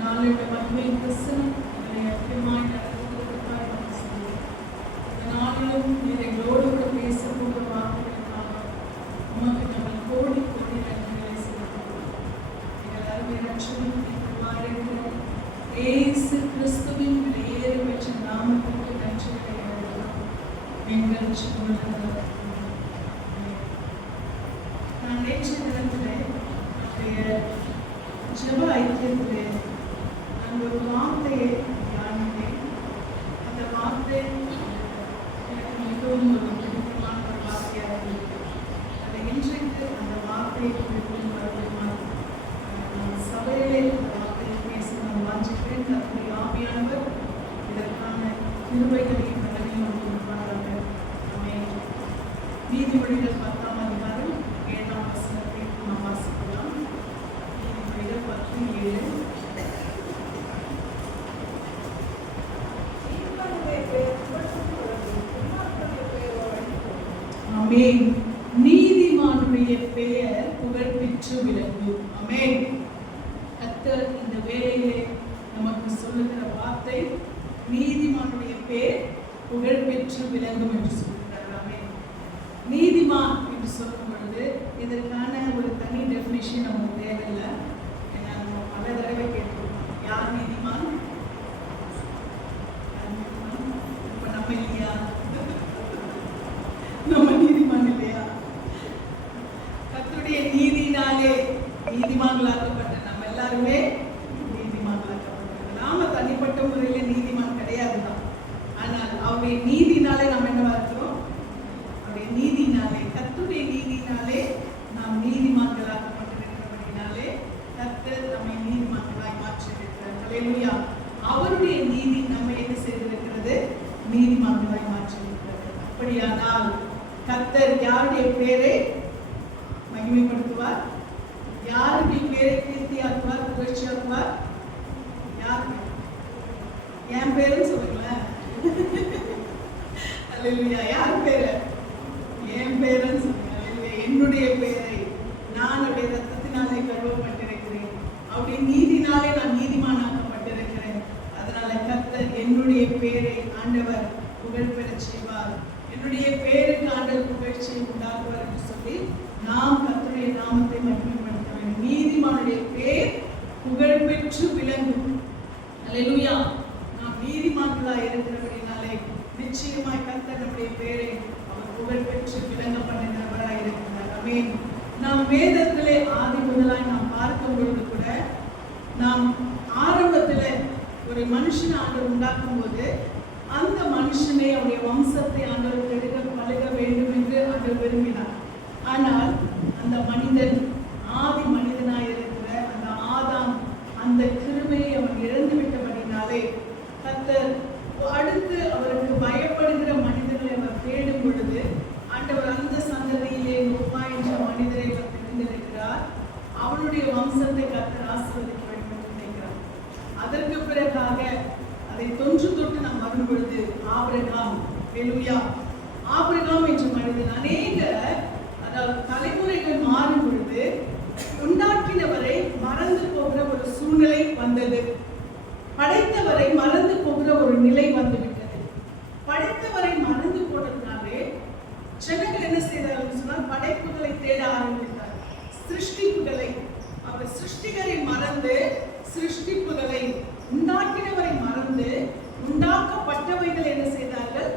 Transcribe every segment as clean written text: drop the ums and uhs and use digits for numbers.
நாளையோட மகிமை பிரசனம் எங்களை அதிகமாய் நடத்துவதற்காக நாம் செய்வோம். இந்த நாளிலும் நீர் எங்களோடு கூட பேச போகிற வார்த்தைகளுக்காக உமக்கு நாங்கள் கோடி கோடி நன்றிகளை செலுத்துகிறோம். எங்கள் அருமை ரட்சகரும் வாழ்கிற இயேசு கிறிஸ்துவின் விலையேற பெற்ற நாமத்திற்கு நன்றிகளை எழுதலாம். எங்கள் ஜீவனத்தில் நான் நேற்று தினத்தில் நம்முடைய ஜெப ஐக்கியத்தில் நான் ஒரு வார்த்தையை தியானித்தேன். அந்த வார்த்தை எனக்கு மிகவும் ஒரு பிடித்தமான ஒரு வார்த்தையாக இருந்தது. அதை இன்றைக்கு அந்த வார்த்தையை குறித்து மறுபடியும் சபையிலே அந்த வார்த்தையை பேச நான் வாஞ்சிக்கிறேன். தன்னுடைய ஆவியானவர் இதற்கான கிருபைகளையும் நலனையும் கொடுப்பாராக. ஆமென். நீதிமொழிகள் 10ஆம் அதிகாரம் 7ஆம் வசனத்தை நாம் வாசிக்கலாம். நீதிமொழிகள் 10:7. ஆமென். நீதிமானுடைய பெயர் புகழ் பெற்று விளங்கும். ஆமென். கர்த்தர் இந்த வேளையிலே நமக்கு சொல்லுகிற வார்த்தை நீதிமானுடைய பெயர் புகழ் பெற்று விளங்கும் என்று சொல்கிறார். ஆமென். நீதிமான் என்று சொல்லும் பொழுது இதற்கான ஒரு தனி டெஃபினிஷன் நமக்கு தேவையில்லை. ஏன்னா நம்ம பல தடவை கேட்கிறோம், யார் நீதிமான்? இப்ப நம்ம இல்லையா? நம்ம நீதிமான் இல்லையா? கர்த்தருடைய நீதியினாலே நீதிமான்களாக்கப்பட்ட நம்ம எல்லாருமே நீதிமான்களாக்கப்பட்டவர்கள். நாம தனிப்பட்ட முறையில நீதிமான் கிடையாது தான். ஆனால் அவருடைய நீதினாலே நாம் என்னவா இருக்கிறோம்? அவருடைய நீதினாலே, கர்த்தருடைய நீதினாலே நாம் நீதிமான்களாக்கப்பட்டிருக்கிறபடினாலே கர்த்தர் நம்மை நீதிமான்களாய் மாற்றியிருக்கிறார். ஹல்லேலூயா. அவருடைய நீதி நம்மை என்ன செய்திருக்கிறது? நீதிமான்களாய் மாற்றியிருக்கிறது. அப்படியானால் கர்த்தர் யாருடைய பேரை மகிமைப்படுத்துவார்? யாருடைய பேரை கீர்த்தியாக்குவார், புகழ்ச்சியாக்குவார்? யாருக்கு? என் பேருன்னு சொல்லுங்களேன். அல்லேலூயா. யார் பேரு? என் பேருன்னு சொல்லுங்க. அல்லேலூயா. என்னுடைய பேரை நான் அவருடைய ரத்தத்தினாலே கழுவப்பட்டிருக்கிறேன். அவருடைய நீதினாலே நான் நீதிமானாக்கப்பட்டிருக்கிறேன். அதனால கர்த்தர் என்னுடைய பேரை ஆண்டவர் புகழ் பெறச் செய்வார். என்னுடைய பேருக்கு ஆண்டவர் புகழ்ச்சியை உண்டாக்குவார் என்று சொல்லி நாம் கர்த்தருடைய நாமத்தை மகிமைப்படுத்த வேண்டும். நீதிமானுடைய பேர் புகழ் பெற்று விளங்கும். அல்லேலூயா. நாம் நீதிமான்களாய் இருக்கிறபடினாலே நிச்சயமாய் கர்த்தர் நம்முடைய பேரை அவர் புகழ் பெற்று விளங்க பண்ணுகிறவராய் இருக்கிறார். ஆமென். நாம் வேதத்திலே ஆதி முதலாய் நாம் பார்க்கும் பொழுது கூட நாம் ஆரம்பத்தில் ஒரு மனுஷனை ஆண்டவர் உண்டாக்கும் போது அந்த மனுஷனை அவருடைய வம்சத்தை ஆண்டவர் பெருக பழக வேண்டும் என்று ஆண்டவர் விரும்பினார். ஆனால் அந்த மனிதன் ஆதி மனிதனாய் இருக்கிற அந்த ஆதாம் அந்த கிருபையை அவன் இழந்து விட்டபடினாலே கர்த்தர் அடுத்து அவருக்கு பயப்படுகிற மனிதர்களை அவர் தேடும் பொழுது ஆண்டவர் அந்த சந்ததியிலே நோவா என்ற மனிதரை அவர் தெரிந்திருக்கிறார். அவனுடைய வம்சத்தை கர்த்தர் ஆசீர்வதிக்க வேண்டும் என்று நினைக்கிறார். அதற்கு பிறகாக அதை தொன்று தொட்டு நாம் வரும் பொழுது ஆபிரகாம், ஹல்லேலூயா, ஆபிரகாம் என்ற மனிதன் அநேக அதாவது தலைமுறைகள் மாறும் பொழுது உண்டாக்கினவரை மறந்து போகிற ஒரு சூழ்நிலை வந்தது. படைத்தவரை மறந்து போகிற ஒரு நிலை வந்துவிட்டது. படைத்தவரை மறந்து போனதுனாலே ஜனங்கள் என்ன செய்தார்கள் சொன்னால் படைப்புகளை தேட ஆரம்பித்தார். சிருஷ்டிப்புகளை, அவர் சிருஷ்டிகரை மறந்து சிருஷ்டிப்புகளை, உண்டாக்கினவரை மறந்து உண்டாக்கப்பட்டவைகள் என்ன செய்தார்கள்?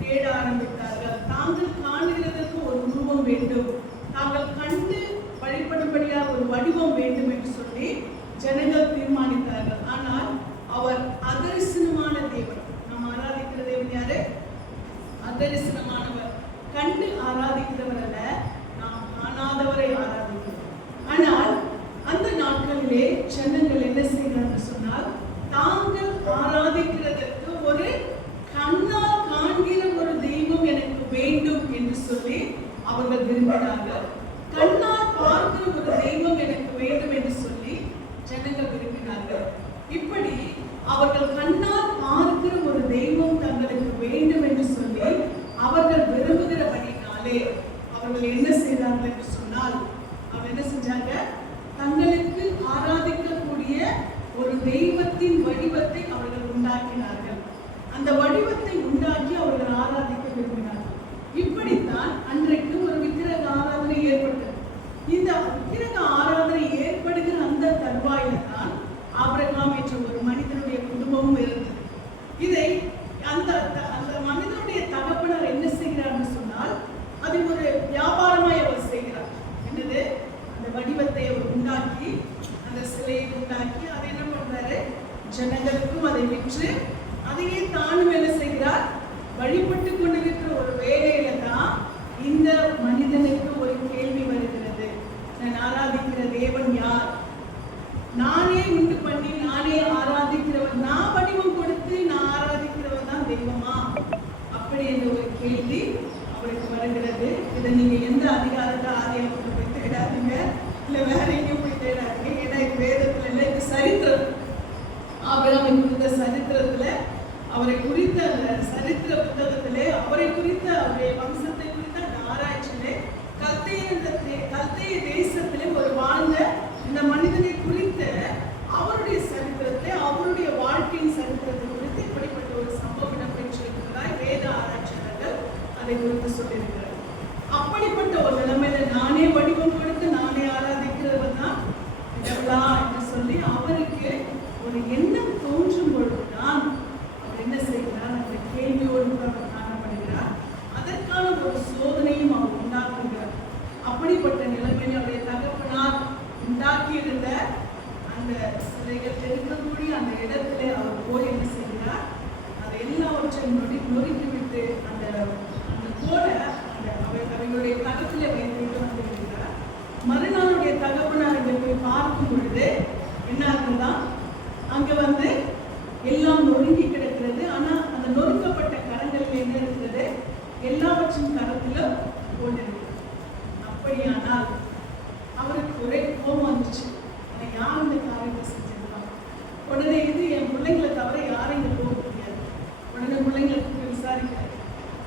தேட ஆரம்பித்தார்கள். தாங்கள் காணுகிறதற்கு ஒரு உருவம் வேண்டும், தாங்கள் கண்டு வழிபடும்படியாக ஒரு வடிவம் வேண்டும் என்று சொல்லி ஜனங்கள் தீர்மானித்தார்கள். ஆனால் அவர் அதரிசனமான தேவன். நாம் ஆராதிக்கிற தேவன் யாரு? அதரிசனமானவர். கண்டு ஆராதிக்கிறவர் அல்ல, நாம் காணாதவரை ஆராதிக்கிறோம். ஆனால் அந்த நாட்களிலே ஜனங்கள் என்ன செய்கிறார்கள் சொன்னால் தாங்கள் ஆராதிக்கிறதற்கு ஒரு கண்ணால் காண்கிற ஒரு தெய்வம் எனக்கு வேண்டும் என்று சொல்லி அவர்கள் விரும்பினார்கள். கண்ணால் பார்க்கிற ஒரு தெய்வம் எனக்கு வேண்டும் என்று சொல்லி ஜனங்கள் விரும்பினார்கள். இப்படி அவர்கள் கண்ணால் பார்க்கிற ஒரு தெய்வம் தங்களுக்கு வேண்டும் என்று சொல்லி அவர்கள் விரும்புகிறபடினாலே அவர்கள் என்ன செய்தார்கள் என்று சொன்னால், அவர் என்ன செஞ்சாங்க? அந்த வடிவத்தை உண்டாக்கி அவர்கள் ஆராதிக்க விரும்பினார்கள். இப்படித்தான் அன்றைக்கு ஒரு விக்கிரக ஆராதனை ஏற்பட்டது. இந்த விக்கிரக ஆராதனை ஏற்படுகிற அந்த தருவாயில தான் ஆபிரகாம் என்ற ஒரு மனிதனுடைய குடும்பமும் இருந்தது. இதை அந்த மனிதனுடைய தகப்பனார் என்ன செய்கிறார்னு சொன்னால், அதை ஒரு வியாபாரமாய் அவர் செய்கிறார். என்னது? அந்த வடிவத்தை அவர் உண்டாக்கி, அந்த சிலையை உண்டாக்கி, அதை என்ன பண்றாரு? ஜனங்களுக்கும் அதை விற்று அதையே தானும் என்ன செய்கிறார்? வழிபட்டு கொண்டிருக்கிற ஒரு வேலையில தான் இந்த மனிதனுக்கு ஒரு கேள்வி வருகிறது. நான் ஆராதிக்கிற தேவன் யார்? நானே உண்டு பண்ணி நானே ஆராதிக்கிறவன், நான் வடிவம் கொடுத்து நான் ஆராதிக்கிறவன் தான் தெய்வமா? அப்படி என்ற ஒரு கேள்வி அவருக்கு வருகிறது. இதை நீங்க எந்த அதிகாரத்தை ஆதியாகமத்துல போய் தேடாதீங்க, இல்ல வேற எங்கேயும் போய் தேடாதீங்க. ஏன்னா இது வேதத்துல இல்லை, இது சரித்திரம். ஆபிரகாமை குறித்த சரித்திரத்துல, அவரை குறித்த அந்த சரித்திர புத்தகத்திலே, அவரை குறித்த அவருடைய வம்சத்தை குறித்த அந்த ஆராய்ச்சியிலே, கல்தேய தேசத்திலே ஒரு வாழ்ந்த இந்த மனிதனை குறித்த அவருடைய சரித்திரத்தை, அவருடைய வாழ்க்கையின் சரித்திரத்தை குறித்து இப்படிப்பட்ட ஒரு சம்பவம் இடம்பெற்றிருக்கிறதாய் வேத ஆராய்ச்சியாளர்கள் அதை குறித்து சொல்லியிருக்கிறார். அப்படிப்பட்ட ஒரு நிலைமையில நானே வடிவம் கொடுத்து நானே ஆராதிக்கிறவர் தான் இதெல்லாம் என்று சொல்லி அவருக்கு ஒரு எண்ணம் தோன்றும் பொழுதுதான் அவர் என்ன செய்கிறார்? அந்த கேள்வியோடு அவர் காணப்படுகிறார். அதற்கான ஒரு சோதனையும் அவர் உண்டாக்குகிறார். அப்படிப்பட்ட நிலைமையில் அவருடைய தகப்பனார் உண்டாக்கியிருந்த அந்த சிலைகள் இருக்கக்கூடிய அந்த இடத்துல அவர் போய் என்ன செய்கிறார்? அதை எல்லாவற்றையும் நொறுக்கிவிட்டு அந்த கோலை அவர்களுடைய கருத்துல வைத்துவிட்டு வந்திருக்கிறார். மறுநாளுடைய தகப்பனார் அங்கே போய் பார்க்கும் பொழுது என்ன ஆகுதுன்னா, அங்க வந்து எல்லாம் நொறுங்கி கிடக்கிறது. ஆனா அந்த நொறுக்கப்பட்ட கரங்களில் என்ன இருக்கிறது? எல்லாவற்றின் கரத்திலும் போட்டிருக்கிறது. அப்படியானால் அவருக்கு ஒரே கோபம் வந்துச்சு. யார் இந்த காரியத்தை செஞ்சிருக்காங்க? உடனே இது என் பிள்ளைங்களை தவிர யாரும் இங்க போக முடியாது. உடனே பிள்ளைங்களுக்கு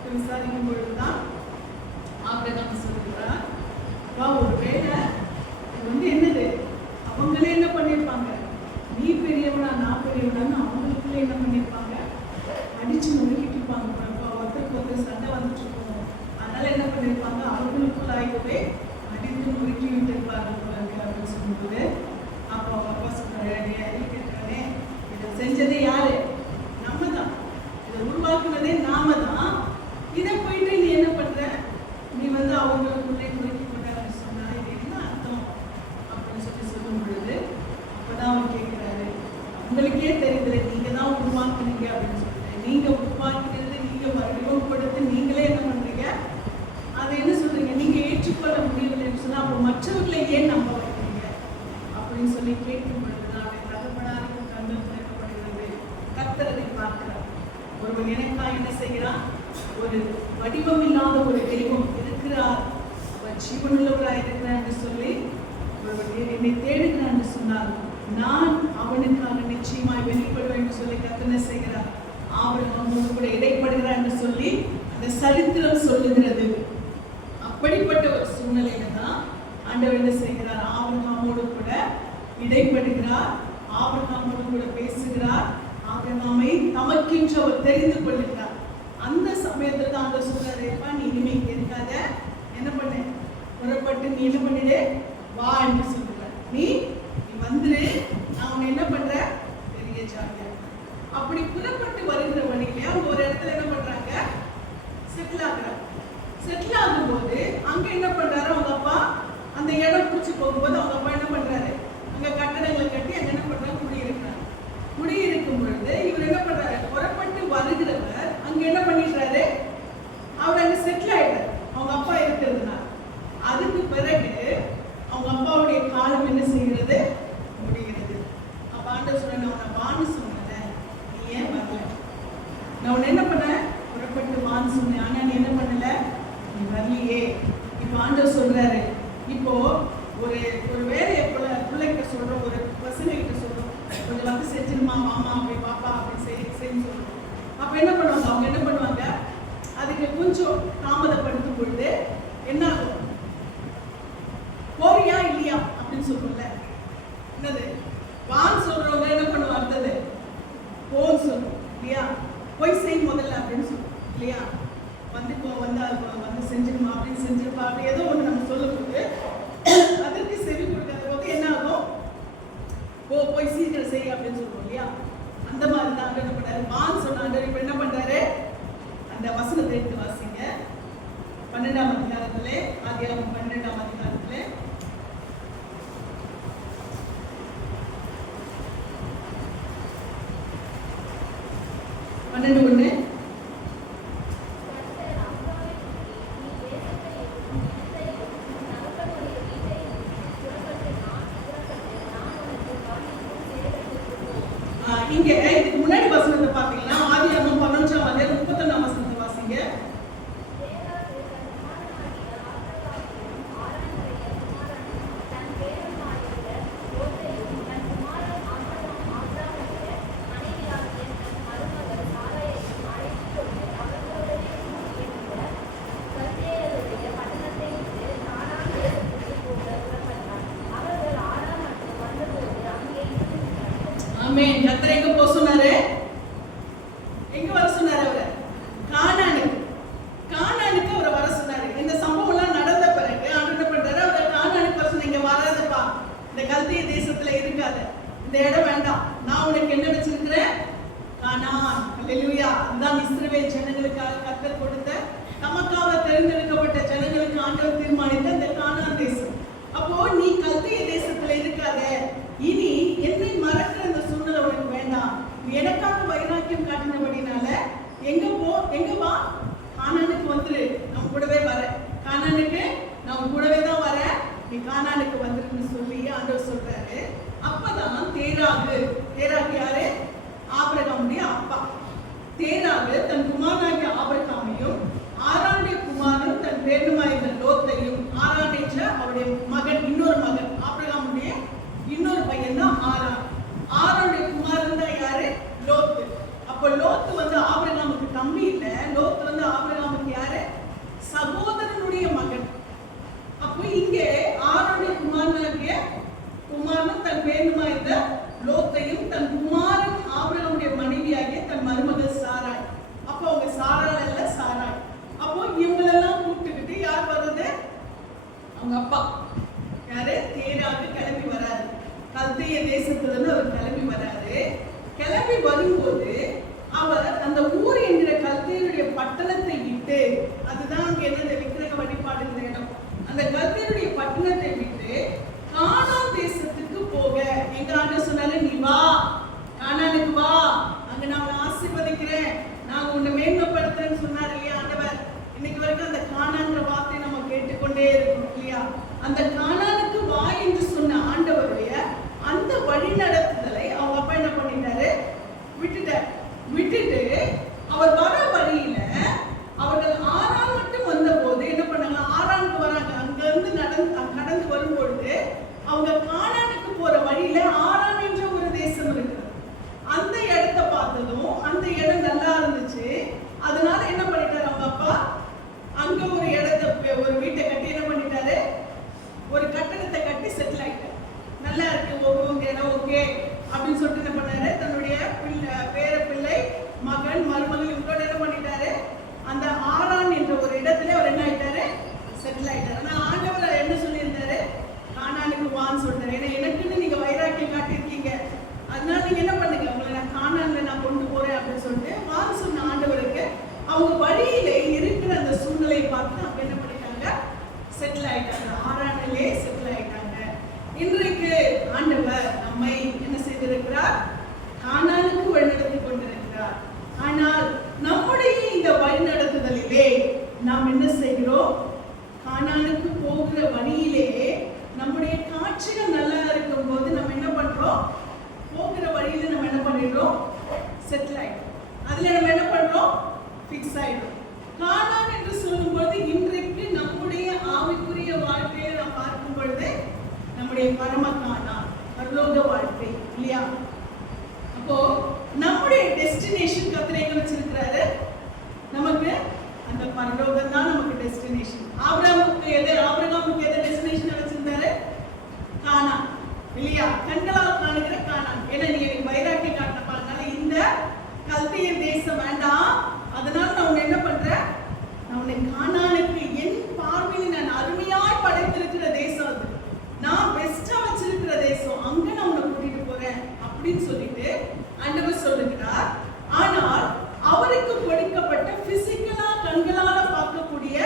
விசாரிக்கும் பொழுதுதான் ஆபிரகாம் சொல்லுகிறார், ஒருவேளை இது வந்து என்னது, அவங்களே என்ன பண்ணிருப்பாங்க, நீ பெரியவனா நான் பெரியவனான்னு அவங்களுக்குள்ள என்ன பண்ணிருப்பாங்க, அடிச்சு நொறுக்கிட்டு இருப்பாங்க. ஒருத்தருக்கு ஒருத்தர் சண்டை வந்துட்டு இருக்கணும். அதனால என்ன பண்ணிருப்பாங்க, அவங்களுக்குள்ளாகவே அடித்து நொறுக்கி விட்டு இருப்பாங்க அப்படின்னு சொல்லும்போது, அப்போ அவங்க அப்பா சொல்றாரு, கேட்கிறானே, இதை செஞ்சதே யாரு? நம்ம தான். இதை உருவாக்குனதே நாம தான். இதை போயிட்டு நீ என்ன பண்ற? நீ வந்து அவங்களுக்குள்ளே நொறுக்கி கொண்டாரு சொன்னா இது என்ன அர்த்தம் அப்படின்னு சொல்லும் பொழுது அப்பதான் அவர் கேட்கிறாரு, உங்களுக்கே தெரியுது நீங்க தான் உருவாக்குனீங்க அப்படின்னு சொல்லிட்டு, நீங்க உருவாக்கினது நீங்க வடிவம் கொடுத்து நீங்களே என்ன பண்றீங்க, அதை என்ன சொல்றீங்க, நீங்க ஏற்றுக்கொள்ள முடியவில்லைன்னு சொன்னா அப்போ மற்றவர்களை ஏன் நம்ப வைக்கிறீங்க அப்படின்னு சொல்லி கேட்கும் பொழுதுதான் அவருடைய தகப்பனாருக்கு கண்கள் திறக்கப்படுகிறது. கர்த்தர் அதை பார்க்கிறார். ஒருவன் எனக்கா என்ன செய்கிறான்? ஒரு வடிவம் இல்லாத ஒரு தெய்வம் இருக்கிறார், அவர் ஜீவனுள்ளவராக இருக்கிறார் என்று சொல்லி ஒருவன் என்னை தேடுகிறான் என்று சொன்னால் நான் அவனுக்காக நிச்சயமாய் வெளிப்படுவேன் என்று சொல்லி கர்த்தர் செய்கிறார். ஆபிரகாமோடு கூட இடைப்படுகிறார் என்று சொல்லி அந்த சரித்திரம் சொல்லுகிறது. அப்படிப்பட்ட ஒரு சூழ்நிலையில தான் ஆண்டவர் என்ன செய்கிறார்? ஆபிரகாமோடு கூட இடைப்படுகிறார், ஆபிரகாமோடு கூட பேசுகிறார், ஆபிரகாமை தமக்கென்று அவர் தெரிந்து கொள்கிறார். அந்த சமயத்துல தான் ஆண்டவர் சொல்றாரு, நீ இனிமே இங்க இருக்காத, என்ன பண்ண, புறப்பட்டு நீ என்ன பண்ணிடு, வா என்று சொல்றார். நீ வந்துரு, நான் உன்னை என்ன பண்ற, பெரிய ஜாதியா. அப்படி புறப்பட்டு வருகிற வழியிலே அவங்க ஒரு இடத்துல என்ன பண்றாங்க, செட்டில் ஆகுறாங்க. செட்டில் ஆகும் போது அங்க என்ன பண்றாரு அவங்க அப்பா, அந்த இடம் பிடிச்சி போகும்போது அவங்க அப்பா என்ன பண்றாரு, அங்க கட்டடங்களை கட்டி அங்க என்ன பண்றாங்க, குடியிருக்கிறாங்க. குடியிருக்கும் பொழுது இவர் என்ன பண்றாரு, புறப்பட்டு வருகிறவர் அங்க என்ன பண்ணிடுறாரு, அவர் அங்க செட்டில் ஆயிட்டார் அவங்க அப்பா இருக்கிறதுனால. அதுக்கு பிறகு அவங்க அப்பாவுடைய காலம் என்ன செய்கிறது, முடிகிறது. அப்ப ஆண்டவர் சொன்ன, நான் உன்னை வான்னு சொன்னேன், நீ ஏன் வரல? நான் உன்னை என்ன பண்ண, புறப்பட்டு வான்னு சொன்னேன், ஆனா நீ என்ன பண்ணல, நீ வரலையே. இப்ப ஆண்டவர் சொல்றாரு, இப்போ ஒரு வேலையை பிள்ளைகிட்ட சொல்றோம், ஒரு பசங்க கிட்ட சொல்றோம், கொஞ்சம் வந்து செஞ்சிருமா மாமா அப்படி பாப்பா அப்படி செய்யு சொல்றோம். அப்ப என்ன பண்ணுவாங்க, அவங்க என்ன பண்ணுவாங்க, அதுக்கு கொஞ்சம் தாமதப்படுத்தும் பொழுது என்ன ஆகும், போறியா இல்லையா அப்படின்னு சொல்றோம்ல, என்னது வான்னு சொல்றவங்க என்ன பண்ணுவோம், அடுத்தது போன்னு சொல்றோம் இல்லையா. போய் செய் முதல்ல அப்படின்னு சொல்லுவோம் இல்லையா? வந்து செஞ்சிருமா அப்படின்னு செஞ்சிருப்பா அப்படி ஏதோ ஒன்று நம்ம சொல்லும்போது அதற்கு செவி கொடுக்காத போது என்ன ஆகும்? போய் சீக்கிரம் செய் அப்படின்னு சொல்லுவோம் இல்லையா? அந்த மாதிரி தான் என்ன பண்றாரு? வான்னு சொன்னாரு. இப்ப என்ன பண்றாரு? அந்த வசனத்தை எடுத்து வாசிங்க. 12ஆம் அதிகாரத்திலே, ஆதியாகமம் 12ஆம் அதிகாரத்திலே 12:1. இங்க இதுக்கு முன்னாடி வசனத்தை பாத்தீங்கன்னா ஆதியாகமம் 11ஆம் அதிகாரம் 31ஆம் வசனத்தை வாசிங்க. ஆமென். கர்த்தர் எங்க போக சொன்னாரு? எங்க வர சொன்னாரு? அவரை கானானுக்கு அவரை வர சொன்னாரு. இந்த சம்பவம் எல்லாம் நடந்த பிறகு அவர் என்ன பண்றாரு? அவரை கானானுக்கு வர சொன்ன. இங்க வராதப்பா, இந்த கல்தேய தேசத்துல இருக்காத, இந்த இடம் வேண்டாம், நான் உனக்கு என்ன வச்சிருக்கிறேன்? கானான். ஹல்லேலூயா. இதுதான் இஸ்ரவேல் ஜனங்களுக்காக கர்த்தர் கொடுத்த, நமக்காக தேர்ந்தெடுக்கப்பட்ட ஜனங்களுக்கு ஆண்டவர் தீர்மானித்த இந்த கானான் தேசம். அப்போ நீ கல்தேய தேசத்துல இருக்காத, இனி என்னை மறக்கிற அந்த சூழ்நிலை உனக்கு வேண்டாம். நீ எனக்காக வைராக்கியம் காட்டினபடினால எங்க வா, கானானுக்கு வந்துரு, நம்ம கூடவே வர, கானானுக்கு நம்ம கூடவே தான் வர, நீ கானானுக்கு வந்துருன்னு சொல்லி ஆண்டவர் சொல்றாரு. அப்பதான் தேராகு யாரு? ஆபிரகாமுடைய அப்பா. தேராகு தன் குமாரனாகிய ஆபிரகாமையும் ஆரானுடைய குமாரன் தன் பேருமாயிருந்த லோத்தையும், ஆரான் என்ற அவருடைய மகன், இன்னொரு மகன், ஆபிரகாமுடைய இன்னொரு பையன் தான் ஆரான். ஆரானுடைய குமாரன் தான் யாரு? லோத்து. அப்ப லோத்து வந்து ஆபிரகாமுக்கு தம்பி இல்ல, லோத்து வந்து ஆபிரகாமுக்கு யாரு? சகோதரனுடைய மகன். அப்போ இங்கே ஆரானுடைய குமாரனும் தன் பேருமா இருந்த லோத்தையும் தன் குமாரன் ஆபிரகாமுடைய மனைவியாகிய தன் மருமகள் சாராய். அப்போ அவங்க சாராள் இல்ல, சாராய். அப்போ இவங்களெல்லாம் கூப்பிட்டுக்கிட்டு யார் வர்றது? அவங்க அப்பா யாரு? தேராகு கிளம்பி வராரு. கல்தேய தேசத்துல இருந்து அவர் கிளம்பி வராரு. கிளம்பி வரும்போது அவர் அந்த ஊர் என்கிற கல்தேயருடைய பட்டணத்தை விட்டு, அதுதான் அங்க என்ன விக்கிரக வழிபாடுங்கிற இடம், அந்த கல்தேயருடைய பட்டணத்தை விட்டு கானான் தேசத்துக்கு போக எங்க ஆண்டவர் சொன்னாரு, நீ வா, கானானுக்கு வா, அங்க நான் உன்னை ஆசீர்வதிக்கிறேன், நான் உன்னை மேன்மைப்படுத்துறேன்னு சொன்னார் இல்லையா ஆண்டவர். இன்னைக்கு வரைக்கும் அந்த கானான்ற வார்த்தை நம்ம கேட்டுக்கொண்டே இருக்கோம் இல்லையா? அந்த கானானுக்கு வா என்று சொன்ன ஆண்டவருடைய அந்த வழி நடத்துதலை அவங்க அப்பா என்ன பண்ணிட்டாரு? விட்டுட்டு அவர் வர வழியில அவர்கள் ஆரான் மட்டும் வந்த போது என்ன பண்ணாங்க? ஆரானுக்கு வராங்க. அங்க இருந்து கடந்து வரும்பொழுது அவங்க கானானுக்கு போற வழியில ஆரான் என்ற ஒரு தேசம் இருக்கு. அந்த இடத்தை பார்த்ததும் அந்த இடம் நல்லா இருந்துச்சு. அதனால என்ன பண்ணிட்டாரு அவங்க அப்பா? அங்க ஒரு இடத்தை, ஒரு வீட்டை கட்டி என்ன பண்ணிட்டாரு? ஒரு கட்டடத்தை கட்டி செட்டில் ஆயிட்டாரு. நல்லா இருக்கு, உங்க இடம் ஓகே அப்படின்னு சொல்லிட்டு என்ன பண்ணாரு? தன்னுடைய பேர பிள்ளை, மகன், மருமகள் இவங்களோட என்ன பண்ணிட்டாரு? அந்த ஆரான் என்ற ஒரு இடத்துல அவர் என்ன ஆயிட்டாரு? செட்டில் ஆயிட்டாரு. ஆனா ஆண்டவர் என்ன சொல்லியிருந்தாரு? கானானுக்கு வான்னு சொல்லிட்டாரு. ஏன்னா எனக்குன்னு நீங்க வைராக்கியம் காட்டியிருக்கீங்க, அதனால நீங்க என்ன பண்ணுங்க, உங்களை நான் கானான்ல நான் கொண்டு போறேன் அப்படின்னு சொல்லிட்டு வான்னு சொன்ன ஆண்டவருக்கு அவங்க வழியிலே இருக்கிற அந்த சூழ்நிலையை பார்த்து அவங்க என்ன பண்ணிட்டாங்க? செட்டில் ஆயிட்டாங்க. ஆரானிலே செட்டில் ஆயிட்டாங்க. இன்றைக்கு ஆண்டவர் நம்மை என்ன செய்திருக்கிறார்? கானானுக்கு வழிநடத்தி கொண்டிருக்கிறார். ஆனால் நம்முடைய இந்த வழிநடத்துதலிலே நாம் என்ன செய்கிறோம்? கானானுக்கு போகிற வழியிலே நம்முடைய காட்சிகள் நல்லா இருக்கும் போது நம்ம என்ன பண்றோம்? போகிற வழியில நம்ம என்ன பண்ணிடுறோம்? செட்டில் ஆயிடும். அதுல நம்ம என்ன பண்றோம்? ஃபிக்ஸ் ஆயிடும். கானான் என்று சொல்லும்போது இன்றைக்கு நம்முடைய ஆவிக்குரிய வாழ்க்கையை நாம் பார்க்கும் பொழுது நம்முடைய பரம கானான், பரலோக வாழ்க்கை இல்லையா? அப்போ நம்முடைய டெஸ்டினேஷன் கர்த்தர் எங்க வச்சிருக்கிறாரு? நமக்கு அந்த பரலோகம் தான் நமக்கு டெஸ்டினேஷன். ஆபிரகாமுக்கு எதை டெஸ்டினேஷன் வச்சிருந்தாரு? கானான் இல்லையா? கண்களால் காணுகிற கானான். ஏன்னா நீங்க வைராக்கியம் காட்டினப்பா, அதனால இந்த கல்தேய தேசம் வேண்டாம், அதனால நான் உன்னை என்ன பண்றேன், நான் உன்னை கானானுக்கு என் பார்வையில் நான் அருமையாய் படைத்திருக்கிற தேசம், அது நான் பெஸ்டா வச்சிருக்கிற தேசம், அங்க நான் உன்னை கூட்டிட்டு போறேன் அப்படின்னு சொல்லிட்டு ஆண்டவர் சொல்லுகிறார். ஆனால் அவருக்கு கொடுக்கப்பட்ட பிசிக்கலா கண்களால பார்க்கக்கூடிய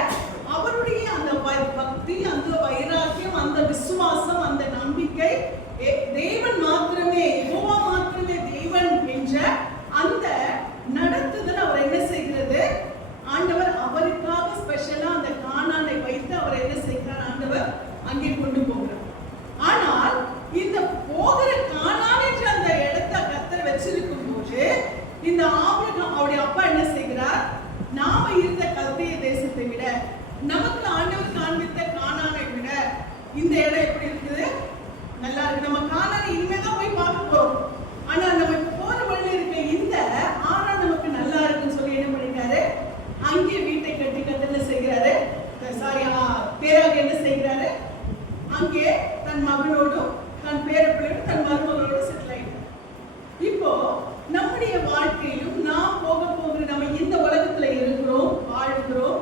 அவருடைய அந்த பக்தி, அந்த வைராக்கியம், அந்த விசுவாசம், அந்த நம்பிக்கை, தேவன் மாத்திரமே, யெகோவா மாத்திரமே தேவன் என்ற அந்த நடத்துதல் அவர் என்ன செய்கிறது, ஆண்டவர் அவருக்காக ஸ்பெஷலா அந்த கானானை வைத்து அவர் என்ன செய்கிறார், ஆண்டவர் அங்கே கொண்டு போகிறார். ஆனால் இந்த போகிற கானான் என்ற அந்த இடத்தை கர்த்தர் வச்சிருக்கும் போது இந்த ஆபிரகாம் அவருடைய அப்பா என்ன செய்கிறார், நாம இருந்த கல்தேய தேசத்தை விட, நமக்கு ஆண்டவர் காண்பித்த கானானை விட இந்த இடம் எப்படி இருக்குது, நல்லா இருக்கு. நம்ம கானானை இனிமேதான் போய் பார்க்க போறோம். ஆனா நமக்கு போற வழியில இருக்க இந்த ஆனா நமக்கு நல்லா இருக்குன்னு சொல்லி என்ன பண்ணிட்டாரு, அங்கே வீட்டை கட்டி கத்தல செய்கிறாரு. தேராக என்ன செய்கிறாரு, அங்கே தன் மகனோடும் தன் பேரப்பிள்ளையோடும் தன் மருமகளோடு செட்டில் ஆயிட்டார். இப்போ நம்முடைய வாழ்க்கையிலும் நாம் போகிற நம்ம இந்த உலகத்துல இருக்கிறோம், வாழ்கிறோம்,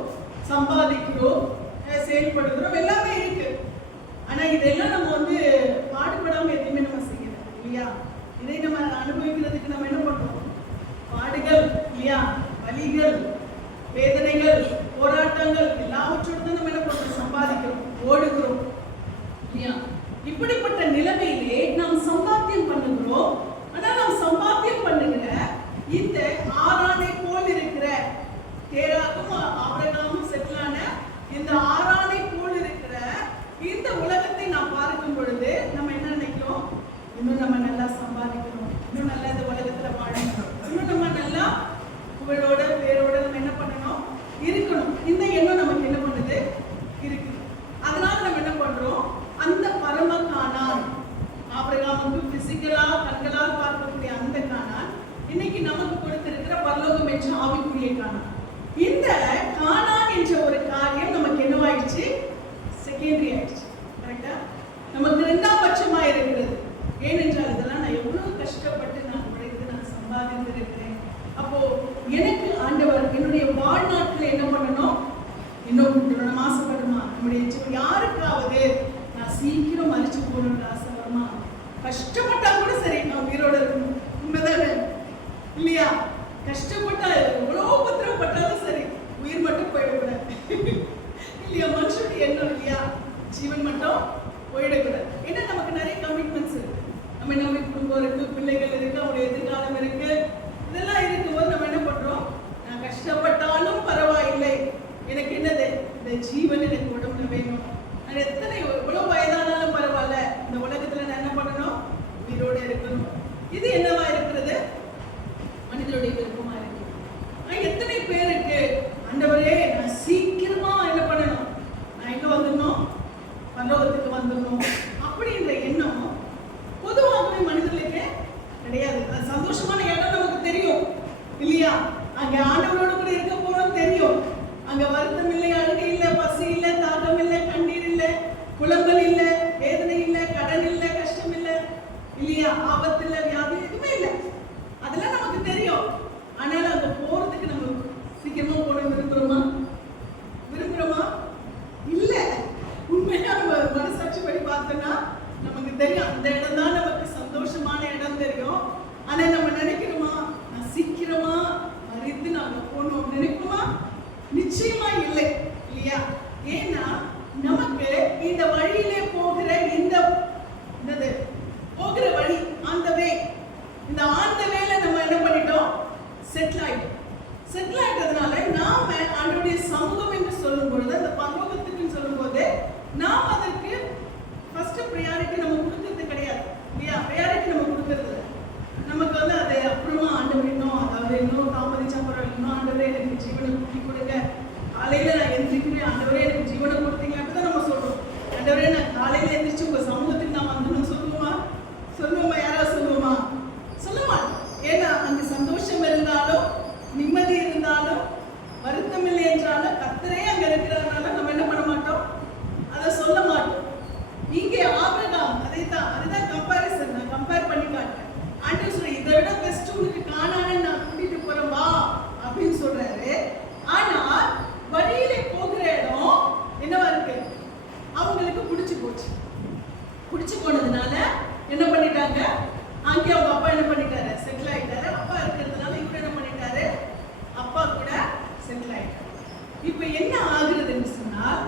சம்பாதிக்கிறோம், செயல்படுகிறோம், எல்லாமே இருக்கு. ஆனா இதெல்லாம் நம்ம பாடுபடாம எதுவுமே நம்ம செய்யணும் இல்லையா. இதை நம்ம அனுபவிக்கிறதுக்கு நம்ம என்ன பண்றோம், பாடுகள் இல்லையா, வலிகள், வேதனைகள், போராட்டங்கள் எல்லாவற்றோடு தான் நம்ம என்ன பண்றோம், சம்பாதிக்கிறோம், ஓடுகிறோம் இல்லையா. இப்படிப்பட்ட நிலைமையிலே நாம் சம்பாத்தியம் பண்ணுகிறோம். ஆனா நாம் சம்பாத்தியம் பண்ணுகிற இந்த ஆரானை போல் இருக்கிற, தேராகும் ஆபிரகாமும் செட்டிலான இந்த ஆரானை போல் இருக்கிற இந்த உலகத்தை நாம் பார்க்கும் பொழுது நம்ம என்ன நினைக்கிறோம், இன்னும் நம்ம நல்லா சம்பாதிக்கணும், இன்னும் நல்லா இந்த உலகத்துல வாழணும், இன்னும் நம்ம நல்லா புகழோட பேரோட நம்ம என்ன பண்ணணும், இருக்கணும். இந்த எண்ணம் நமக்கு என்ன பண்ணுது, இருக்கு. அதனால நம்ம என்ன பண்றோம், அந்த பரம கானான், ஆபிரகாமுக்கு பிசிக்கலா கண்களால் பார்க்கக்கூடிய அந்த கானான் இன்னைக்கு நமக்கு கொடுத்திருக்கிற பரலோகம் என்ற ஆவிக்குரிய கானான். இந்த கானான் என்ற ஒரு காரியம் நமக்கு என்னவாயிடுச்சு, செகண்டரி ஆயிடுச்சு. கரெக்டா, நமக்கு இரண்டாம் பட்சமா இருக்கிறது. ஏனென்றால் இதெல்லாம் நான் எவ்வளவு கஷ்டப்பட்டு நான் உழைத்து நான் சம்பாதித்திருக்கிறேன். அப்போ எனக்கு ஆண்டவர் என்னுடைய வாழ்நாட்டில் என்ன பண்ணணும், இன்னும் ஆசைப்படுமா, நம்முடைய யாருக்காவது நான் சீக்கிரம் மறிச்சு போகணுன்ற ஆசை வருமா, கஷ்டப்பட்டா கூட சரி நான் உயிரோட இருக்கணும், உண்மைதானே இல்லையா. கஷ்டப்பட்டா எவ்வளவு பத்திரப்பட்டாலும் சரி உயிர் மட்டும் போயிடக்கூடாது இல்லையா. மனுஷனுடைய எண்ணம் இல்லையா, ஜீவன் மட்டும் போயிடக்கூடாது. ஏன்னா நமக்கு நிறைய கமிட்மெண்ட்ஸ் இருக்கு, நம்ம நம்ம குடும்பம் இருக்கு, பிள்ளைகள் இருக்கு, அவங்களுடைய எதிர்காலம் இருக்கு. இதெல்லாம் இருக்கும்போது நம்ம என்ன பண்றோம், நான் கஷ்டப்பட்டாலும் பரவாயில்லை, எனக்கு என்னது இந்த ஜீவன் எனக்கு உடம்புல வேணும், நான் எத்தனை எவ்வளவு வயதானாலும் பரவாயில்ல, இந்த உலகத்துல நான் என்ன பண்ணணும், உயிரோட இருக்கணும். இது என்னவா இருக்கிறது, மனிதனுடைய விருப்பமா இருக்கு. எத்தனை பேருக்கு ஆண்டவரே நான் சீக்கிரமா என்ன பண்ணணும், நான் எங்க வந்துடணும், பரலோகத்துக்கு வந்துடணும் அப்படின்ற எண்ணம் பொதுவாகவே மனிதர்களுக்கு கிடையாது. அது சந்தோஷமான இடம் நமக்கு தெரியும் இல்லையா, அங்க ஆண்டவரோடு கூட இருக்க போறோம் தெரியும், அங்க வருத்தம் இல்லை, அழுகை இல்லை, பசி இல்லை, தாகம் இல்லை, கண்ணீர் இல்லை, குழம்பல் இல்லை, வேதனை இல்லை, கடன் இல்லை, கஷ்டம் இல்லை இல்லையா, ஆபத்து இல்லை, வியாதி எதுவுமே இல்லை, அதெல்லாம் நமக்கு தெரியும். ஆனாலும் அங்க போறதுக்கு நம்ம சீக்கிரமா போன விரும்புறோமா இல்ல. உண்மையா நம்ம மனசாட்சி படி பார்த்தோம்னா நமக்கு தெரியும் அந்த இடம் தான் நமக்கு சந்தோஷமான இடம் தெரியும். ஆனா நம்ம நினைக்கிறோமா, நான் சீக்கிரமா மறித்து நாங்க போகணும் நினைப்போமா, நிச்சயமா இல்லை இல்லையா. ஏன்னா நமக்கு இந்த வழியிலே போகிற இந்த போகிற வழி அந்த வே, இந்த ஆந்த வேல நம்ம என்ன பண்ணிட்டோம், செட்டில் ஆயிட்டதுனால நாம ஆண்டவருடைய சமூகம் என்று சொல்லும் பொழுது, அந்த பரலோகத்துக்கு சொல்லும் போது நாம் அதற்கு ஃபர்ஸ்ட் ப்ரையாரிட்டி நம்ம கொடுக்கறது கிடையாது இல்லையா. ப்ரையாரிட்டி நம்ம கொடுக்கறது நமக்கு அது அப்புறமா ஆண்டவர் இன்னும் தாமதிச்சா பரவாயில்ல, இன்னும் ஆண்டவரே எனக்கு ஜீவனை கூட்டி கொடுங்க, காலையில நான் எந்திரிக்கிறேன், ஆண்டவரே எனக்கு ஜீவனை கொடுத்தீங்க என்ன பண்ணிட்டாங்க, அங்கே அவங்க அப்பா என்ன பண்ணிட்டாரு, செட்டில் ஆயிட்டாரு. அப்பா இருக்கிறதுனால இவர் என்ன பண்ணிட்டாரு, அப்பா கூட செட்டில் ஆயிட்டாரு. இப்ப என்ன ஆகுறதுன்னு சொன்னால்,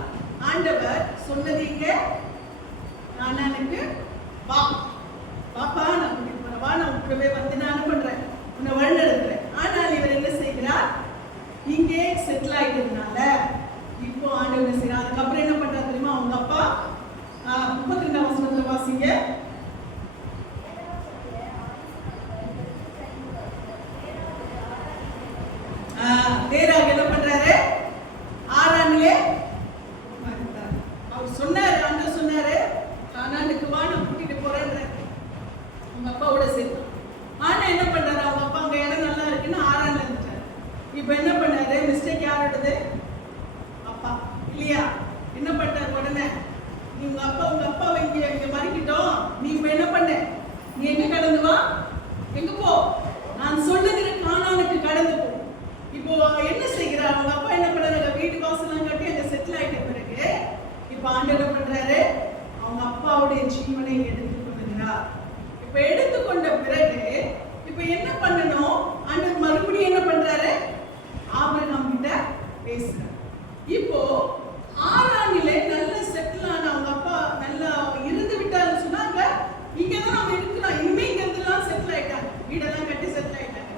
ஆண்டவர் சொன்னதீங்க, கானானுக்கு வா, பாப்பா நான் கூட்டிட்டு போறேன், வா நான் கூடவே வந்து நான் என்ன பண்றேன், உன்னை வழிநடத்துறேன். ஆனால் இவர் என்ன செய்கிறார், இங்கே செட்டில் ஆயிட்டதுனால இப்போ ஆண்டவர் என்ன செய்யறார், அதுக்கப்புறம் என்ன பண்றாரு தெரியுமா, அவங்க அப்பா 32ஆம் வசனத்துல வாசிங்க. தேராக என்ன பண்றாரு, ஆரானிலே அவர் சொன்னாரு, ஆண்டவர் சொன்னாரு கானானுக்கு வா நான் கூட்டிட்டு போறேன்ற, அவங்க அப்பாவோட சேர்த்து. ஆனா என்ன பண்றாரு, அவங்க அப்பா அங்க இடம் நல்லா இருக்குன்னு ஆரான்ல இருந்துட்டாரு. இப்ப என்ன பண்ணாரு, மிஸ்டேக் யாரோடது, அப்பா இல்லையா? என்ன பண்ணாரு, உடனே நீ உங்க அப்பாவை இங்க மறிக்கிட்டோம், நீ இப்ப என்ன பண்ண, நீ எங்க கடந்து வா, எங்க போ, நான் சொல்லுகிற கானானுக்கு கடந்து போ. இப்போ என்ன செய்கிறார், அவங்க அப்பா என்ன பண்றாரு, வீட்டு வாசலாம் கட்டி அங்க செட்டில் ஆயிட்ட பிறகு இப்ப ஆண்டவர் என்ன பண்றாரு, அவங்க அப்பாவுடைய ஜீவனை எடுத்துக்கொள்கிறார். இப்ப எடுத்துக்கொண்ட பிறகு இப்ப என்ன பண்ணணும், ஆண்டவர் மறுபடியும் என்ன பண்றாரு, ஆபிரகாம் கிட்ட பேசுறாரு. இப்போ ஆரானிலே நல்ல செட்டில் ஆன அவங்க அப்பா நல்லா இருந்து விட்டாருன்னு சொன்னாங்க, இங்கதான் நம்ம இருக்கிறோம், இனிமே இங்க இருந்தெல்லாம் செட்டில் ஆயிட்டாங்க, வீடெல்லாம் கட்டி செட்டில் ஆயிட்டாங்க.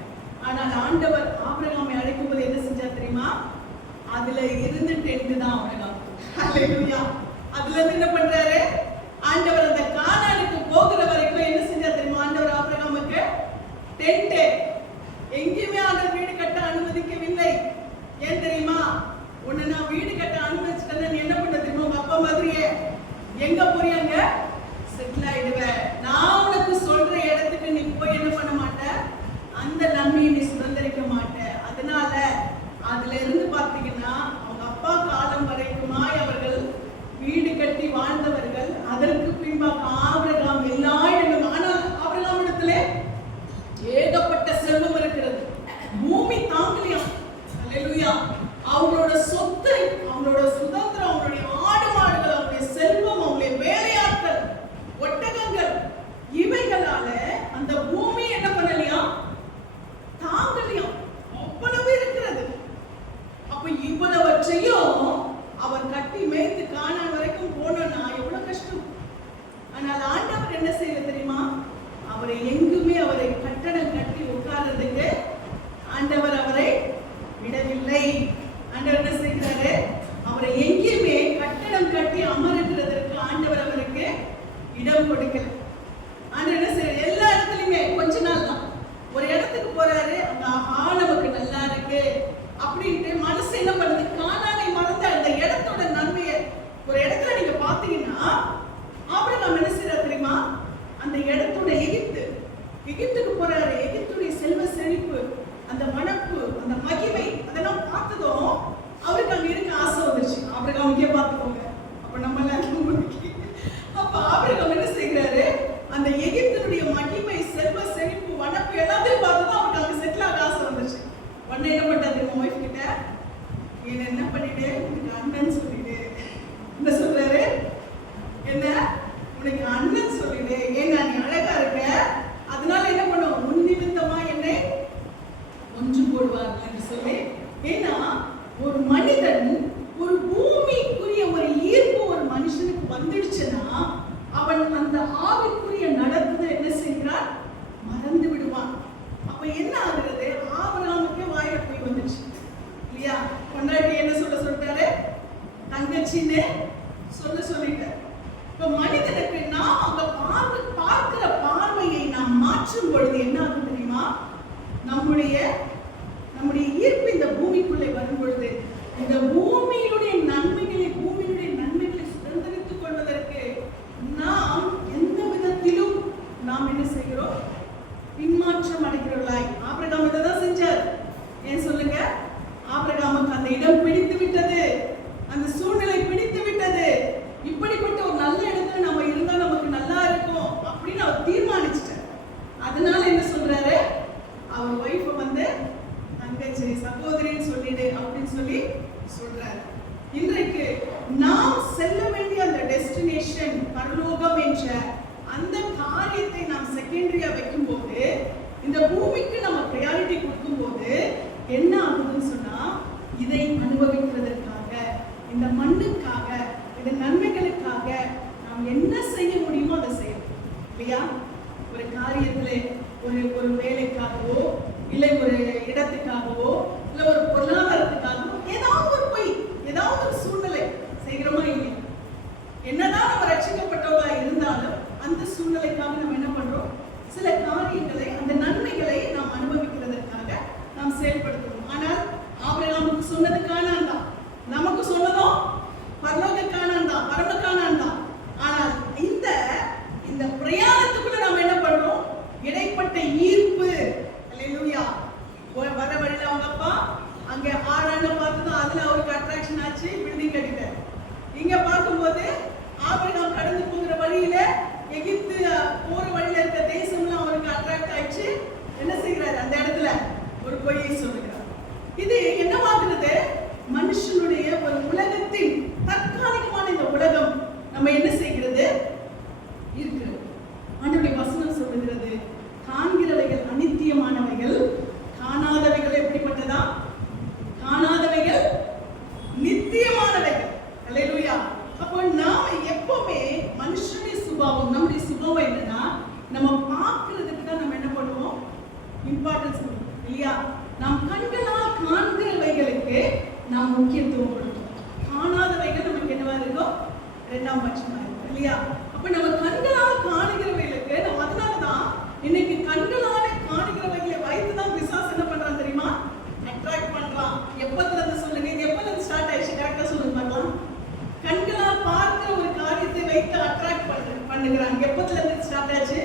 ஆனால் ஆண்டவர் ஆபிரகாமை அழைக்கும் போது என்ன செஞ்சா தெரியுமா, அதுல இருந்து டென்ட் தான் ஆபிரகாம். ஹல்லேலூயா. அதுல இருந்து என்ன பண்றாரு, ஆண்டவர் அந்த கானானுக்கு போகிற வரைக்கும் என்ன செஞ்சா தெரியுமா, ஆண்டவர் ஆபிரகாமுக்கு டென்ட், எங்கேயுமே ஆண்டவர் வீடு கட்ட அனுமதிக்கவில்லை. ஏன் தெரியுமா, உன்னை நான் வீடு கட்ட அனுமதிச்சிட்டேன்னு நீ என்ன பண்ண தெரியுமா, உங்க அப்பா மாதிரியே எங்க போறியாங்க, செட்டில் ஆயிடுவேன். நான் உனக்கு சொல்ற இடத்துக்கு நீ போய் என்ன பண்ண மாட்டேன், அந்த நன்மையை நீ சுதந்திரிக்க மாட்டேன். அதனால அதுல இருந்து பார்த்தீங்கன்னா அவங்க அப்பா காலம் வரைக்குமாய் அவர்கள் வீடு கட்டி வாழ்ந்தவர்கள். அதற்கு பின்பாக ஆபிரகாம் எல்லா இடங்களும், ஆனால் ஆபிரகாம் இடத்துல ஏகப்பட்ட செல்வம் இருக்கிறது, பூமி தாங்கலியம். அல்லேலூயா. அவங்களோட சொத்து, அவங்களோட சுதந்திரம், அவங்களுடைய ஆடு மாடுகள், அவங்களுடைய செல்வம், அவங்களுடைய வேலையாட்கள், ஒட்டகங்கள், இவைகளால அந்த பூமி என்ன பண்ணலையா, தாங்கலியம், அவ்வளவு இருக்கிறது. அப்ப இவ்வளவற்றையும் அவர் கட்டி மேய்த்து கானான் வரைக்கும் போனோம்னா எவ்வளவு கஷ்டம். ஆனால் ஆண்டவர் என்ன செய்ய தெரியுமா, அவரை எங்குமே அவரை கட்டடம் கட்டி உட்கார்றதுக்கு ஆண்டவர் அவரை விடவில்லை. ஆண்டவர் என்ன செய்கிறாரு, அவரை எங்கேயுமே கட்டடம் கட்டி அமர்கிறதற்கு ஆண்டவர் அவருக்கு இடம் கொடுக்கல. ஆண்டவர் என்ன செய்ய, எல்லா இடத்துலயுமே கொஞ்ச நாள் தான், ஒரு இடத்துக்கு போறாரு, அங்க நமக்கு நல்லா இருக்கு அப்படின்ட்டு மனசு என்ன பண்ணுது, கானானை மறந்த அந்த இடத்தோட நன்மையை. ஒரு இடத்துல நீங்க பாத்தீங்கன்னா ஆபிரகாம் என்ன செய்யறாரு தெரியுமா, அந்த இடத்தோட எகிப்துக்கு போறாரு. எகிப்துடைய செல்வ செழிப்பு, அந்த மணப்பு, அந்த மகிமை, அதெல்லாம் பார்த்ததும் அவருக்கு அங்க இருக்க ஆசை வந்துருச்சு. ஆபிரகாமுக்கே பார்த்துக்கோங்க, அப்ப நம்ம எல்லாம் அப்ப ஆபிரகாம் என்ன செய்கிறாரு, அந்த எகிப்தினுடைய மகிமை, செல்வ செழிப்பு, வனப்பு எல்லாத்தையும் பார்த்ததும் அவருக்கு அங்க செட்டில் ஆக ஆசை வந்துருச்சு. உடனே என்ன பண்ணாரு, ஒய்ஃப் கிட்ட என்ன பண்ணிட்டு, உனக்கு அண்ணன் சொல்லிடு. என்ன சொல்றாரு, என்ன உனக்கு அண்ணன் சொல்லிடு, ஏன்னா நீ அழகா இருக்க, அதனால என்ன பண்ணுவோம், முன் நிமித்தமா என்னை ஒன்று போடுவார்கள் என்று சொல்லி. ஏன்னா ஒரு மனிதன், ஒரு பூமிக்குரிய ஒரு ஈர்ப்பு ஒரு மனுஷனுக்கு வந்துடுச்சுன்னா அவன் அந்த ஆவிக்குரிய நடத்துதை என்ன செய்கிறான், மறந்து விடுவான். அப்ப என்ன ஆகுறது, ஆபிரகாமுக்கே வாயில போய் வந்துச்சு இல்லையா, கொண்டாடி என்ன சொல்லிட்டாரு, தங்கச்சின்னு சொல்லிட்டாரு. இப்ப மனிதனுக்கு நாம் அங்க பார்க்கிற பார்வையை நாம் மாற்றும் பொழுது என்ன ஆகும் தெரியுமா, நம்முடைய ஈர்ப்பு இந்த பூமிக்குள்ளே வரும் பொழுது இந்த பூமியினுடைய நன்மைகளை சுதந்திரித்துக் கொள்வதற்கு நாம் எந்த விதத்திலும் நாம் என்ன செய்கிறோம், பின்மாற்றம் அடைகிறவர்களாய். ஆபிரகாம் இதைதான் செஞ்சார். ஏன் சொல்லுங்க, ஆபிரகாமுக்கு அந்த இடம் பிடித்து விட்டது, அந்த சூழ்நிலை பிடித்து விட்டது. இப்படிப்பட்ட ஒரு நல்ல இடத்துல நம்ம இருந்தா நமக்கு நல்லா இருக்கும் அப்படின்னு அவர் தீர்மானிச்சிட்டார். அதனால என்ன சொல்றாரு, அவர் வைஃபை வந்து தங்கச்சி, சகோதரின்னு சொல்லிடு அப்படின்னு சொல்லி சொல்றாரு. இன்றைக்கு நாம் செல்ல வேண்டிய அந்த டெஸ்டினேஷன் பரலோகம் என்ற அந்த காரியத்தை செகண்டரியா வைக்கும்போது, இந்த பூமிக்கு நம்ம ப்ரையாரிட்டி கொடுக்கும்போது என்ன ஆகுதுன்னு சொன்னா, இதை அனுபவிக்கிறதுக்காக, இந்த மண்ணுக்காக, இந்த நன்மைகளுக்காக நாம் என்ன செய்ய முடியுமோ அதை செய்யணும் இல்லையா? ஒரு காரியத்துல ஒரு வேலைக்காகவோ, இல்லை ஒரு இடத்துக்காகவோ, இல்லை ஒரு பொருளாதாரத்துக்காகவோ, ஏதாவது ஒரு பொய், ஏதாவது ஒரு சூழ்நிலை செய்கிறோமா இல்லையா? என்னதான் நம்ம ரட்சிக்கப்பட்டவர்களா இருந்தாலும் அந்த சூழ்நிலைக்காக நம்ம என்ன பண்றோம்? சில காரியங்களை, அந்த நன்மைகளை நாம் அனுபவிக்கிறதுக்காக நாம் செயல்படுத்தணும். ஆனால் ஆபிரகாமுக்கு சொன்னது கானான் தான், நமக்கு சொன்னதும் பரலோக கானான் தான், பரம கானான் தான். ஆனால் இந்த பிரயாணத்துக்குள்ள நாம் என்ன பண்றோம்? இடைப்பட்ட ஈர்ப்பு. அல்லேலூயா. வர வழியில அவங்க அப்பா அங்க ஆறான பார்த்துதான் அதுல அவருக்கு அட்ராக்ஷன் ஆச்சு, பில்டிங் கட்டிட்டார். இங்க பார்க்கும்போது ஆபிரகாம் கடந்து போகிற வழியில, எகிப்து போற வழியில இருக்க தேசம்லாம் அவருக்கு அட்ராக்ட் ஆயிடுச்சு. என்ன செய்கிறார்? அந்த இடத்துல ஒரு பொய்யை சொல்லுகிறார். இது என்னவாகிறது? மனுஷனுடைய ஒரு உலகத்தின் தற்காலிகமான இந்த உலகம் நம்ம என்ன செய்கிறது? இருக்கிறது. ஆண்டவருடைய வசனம் சொல்லுகிறது, காண்கிறவைகள் அநித்தியமானவைகள், காணாதவைகள் எப்படிப்பட்டதா? காணாதவைகள் நித்தியமானவைகள். அல்லேலூயா. அப்போ நாம எப்பவுமே மனுஷனுடைய சுபாவம், நம்முடைய சுபாவம் என்னன்னா, நம்ம பார்க்கிறதுக்கு தான் நம்ம என்ன பண்ணுவோம்? இம்பார்ட்டன்ஸ் கொடுப்போம் இல்லையா? நாம் கண்களால் காண்கிறவைகளுக்கு நாம் முக்கியத்துவம் கொடுப்போம். காணாதவைகள் நமக்கு என்னவா இருக்கும்? இரண்டாம் பட்சமா இருக்கும் இல்லையா? அப்ப நம்ம கண்களால் காணுகிறவைகளுக்கு நம்ம, அதனாலதான் இன்னைக்கு கண்களால காணுகிறவைகளை வைத்துதான் பிசாசு என்ன பண்றான் தெரியுமா? அட்ராக்ட் பண்றான். எப்பத்துல இருந்து சொல்லுங்க, இது எப்பத்துல இருந்து ஸ்டார்ட் ஆயிடுச்சு? கரெக்டா சொல்லுங்க பார்க்கலாம். கண்களால் பார்க்கிற ஒரு காரியத்தை வைத்து அட்ராக்ட் பண்ணுகிறாங்க. எப்பத்துல இருந்து ஸ்டார்ட் ஆச்சு?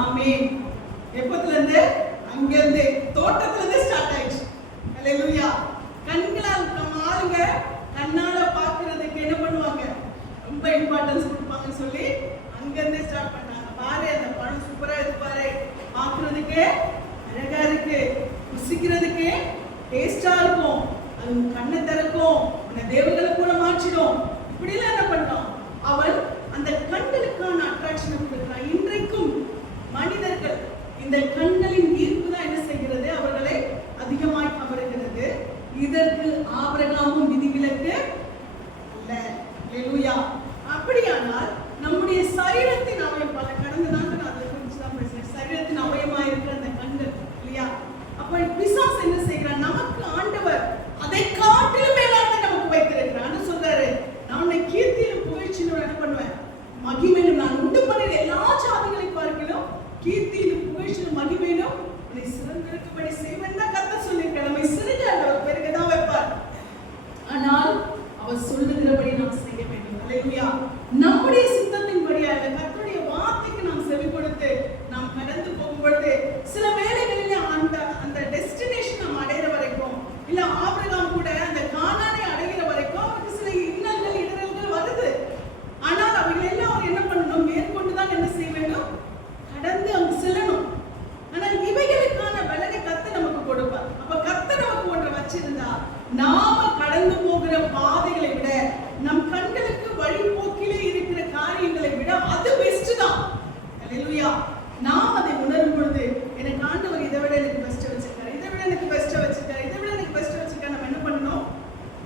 ஆமென். எப்பத்துல இருந்து? அங்கிருந்து, தோட்டத்துல இருந்து ஸ்டார்ட் ஆயிடுச்சு. அல்லேலூயா. கண்களால் நம்ம ஆளுங்க கண்ணால பார்க்கிறதுக்கு என்ன பண்ணுவாங்க? ரொம்ப இம்பார்ட்டன்ஸ் கொடுப்பாங்கன்னு சொல்லி அங்கிருந்து ஸ்டார்ட் பண்ணாங்க. பாரு, அந்த பழம் சூப்பரா இருக்கு பாரு, பார்க்கிறதுக்கு அழகா இருக்கு, ருசிக்கிறதுக்கு டேஸ்டா இருக்கும், அது கண்ணை திறக்கும், உன்னை தேவர்களை கூட மாற்றிடும். இப்படி எல்லாம் என்ன பண்றான் அவன்? அந்த கண்களுக்கான அட்ராக்ஷனை கொடுக்கிறான். இன்றைக்கும் மனிதர்கள் இந்த கண்களின் ஈர்ப்பு தான் என்ன செய்கிறது? அவர்களை அதிகமாய் கவருகிறது. இதற்கு ஆபிரகாமும் விதிவிலக்கு அல்ல. அல்லேலூயா. அப்படியானால் நம்முடைய சரீரத்தின் அவயம், பல கடந்த நாட்கள் அதை குறித்து தான் பேசுறேன், சரீரத்தின் அவயமா இருக்கிற அந்த கண்கள் இல்லையா? அப்ப பிசாசு என்ன செய்கிறான்? நமக்கு ஆண்டவர் அதை காட்டிலும் மேலாக நமக்கு வைத்திருக்கிறான்னு சொல்றாரு. நான் உன்னை கீர்த்தியிலும் புகழ்ச்சியிலும் என்ன பண்ணுவேன்? மகிமையிலும், நான் உண்டு பண்ணுற எல்லா சாதிகளை பார்க்கலாம் கீர்த்தியிலும் புகழ்ச்சியிலும் மகிமையிலும் உன்னை சிறந்திருக்கும்படி செய்வேன் தான் கர்த்தர் சொல்லியிருக்கார். நம்மை சிறுக அவர் பெருகதான் வைப்பார். ஆனால் அவர் சொல்லுகிறபடி நாம் செய்ய வேண்டும். அல்லேலூயா. நம்முடைய சித்தத்தின்படியா இல்ல, கர்த்தருடைய வார்த்தைக்கு நாம் செவி கொடுத்து நாம் கடந்து போகும் பொழுது சில வேளைகளில் அந்த டெஸ்டினேஷன் நாம் அடைகிற வரைக்கும், இல்ல ஆபிரகாம் கூட அந்த கானானை அடைகிற வரைக்கும் அவருக்கு சில இன்னல்கள், இடர்கள் வருது. ஆனால் அவைகள் எல்லாம் அவர் என்ன பண்ணணும்? மேற்கொண்டுதான் என்ன செய்ய வேண்டும்? கடந்து அங்கு செல்லணும். ஆனால் இவைகளுக்கான பலனை கர்த்தர் நமக்கு கொடுப்பார். அப்ப கர்த்தர் நமக்கு ஒன்று வச்சிருந்தா, நாம கடந்து போகிற பாதைகளை விட, நம் கண்களுக்கு வழிபோக்கிலே இருக்கிற காரியங்களை விட அது பெஸ்ட் தான். அல்லேலூயா. நாம் அதை உணரும் பொழுது, எனக்கு ஆண்டவர் இதை விட எனக்கு பெஸ்ட் வச்சிருக்காரு, இதை விட எனக்கு பெஸ்ட் வச்சிருக்காரு, இதை விட எனக்கு பெஸ்ட் வச்சிருக்காரு, நம்ம என்ன பண்ணணும்?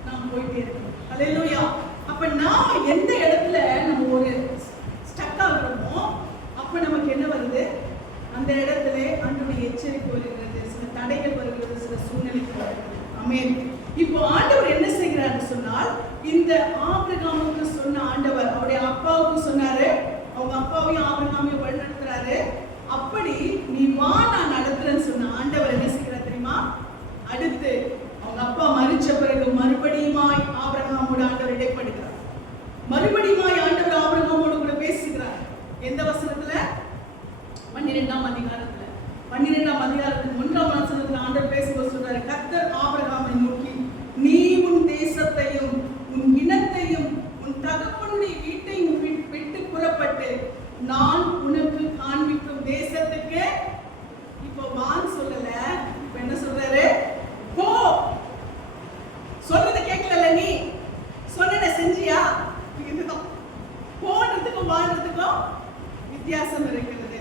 நாம் போயிட்டே இருக்கணும். அல்லேலூயா. அப்ப நாம எந்த இடத்துல நம்ம ஒரு ஸ்டக் ஆகுறோமோ அப்ப நமக்கு என்ன வருது? அந்த இடத்துல ஆண்டவருடைய எச்சரிக்கை வருகிறது, சில தடைகள் வருகிறது, சில சூழ்நிலைகள் வருகிறது. ஆமென். இப்போ ஆண்டவர் என்ன செய்கிறார்னு சொன்னால், இந்த ஆபிரகாமுக்கு சொன்ன ஆண்டவர் அவருடைய அப்பாவுக்கு சொன்னாரு, அவங்க அப்பாவையும் ஆபிரகாமையும் வழிநடத்துறாரு. அப்படி நீ வா, நான் நடத்துறேன்னு சொன்ன ஆண்டவர் என்ன செய்கிறார் தெரியுமா? அடுத்து அவங்க அப்பா மரிச்ச பிறகு மறுபடியுமாய் ஆபிரகாமோடு ஆண்டவர் இடைப்படுகிறார். மறுபடியுமாய் ஆண்டவர் ஆபிரகாமோடு கூட பேசுகிறார். எந்த வசனத்துல? 12ஆம் அதிகாரத்துல. 12ஆம் அதிகாரத்துக்கு 1ஆம் வசனத்துல ஆண்டவர் பேசும்போது சொல்றாரு, கர்த்தர் ஆபிரகாமை நோக்கி, நீ உன் தேசத்தையும் உன் இனத்தையும் உன் தகப்பனுடைய வீட்டையும் விட்டு புறப்பட்டு நான் உனக்கு காண்பிக்கும் தேசத்துக்கு, இப்போ வான்னு சொல்லல, இப்ப என்ன சொல்றாரு? போ. சொல்றத கேட்கல, நீ சொன்னத செஞ்சியா? இதுதான் போன்றதுக்கும் வாழ்றதுக்கும் வித்தியாசம் இருக்கிறது.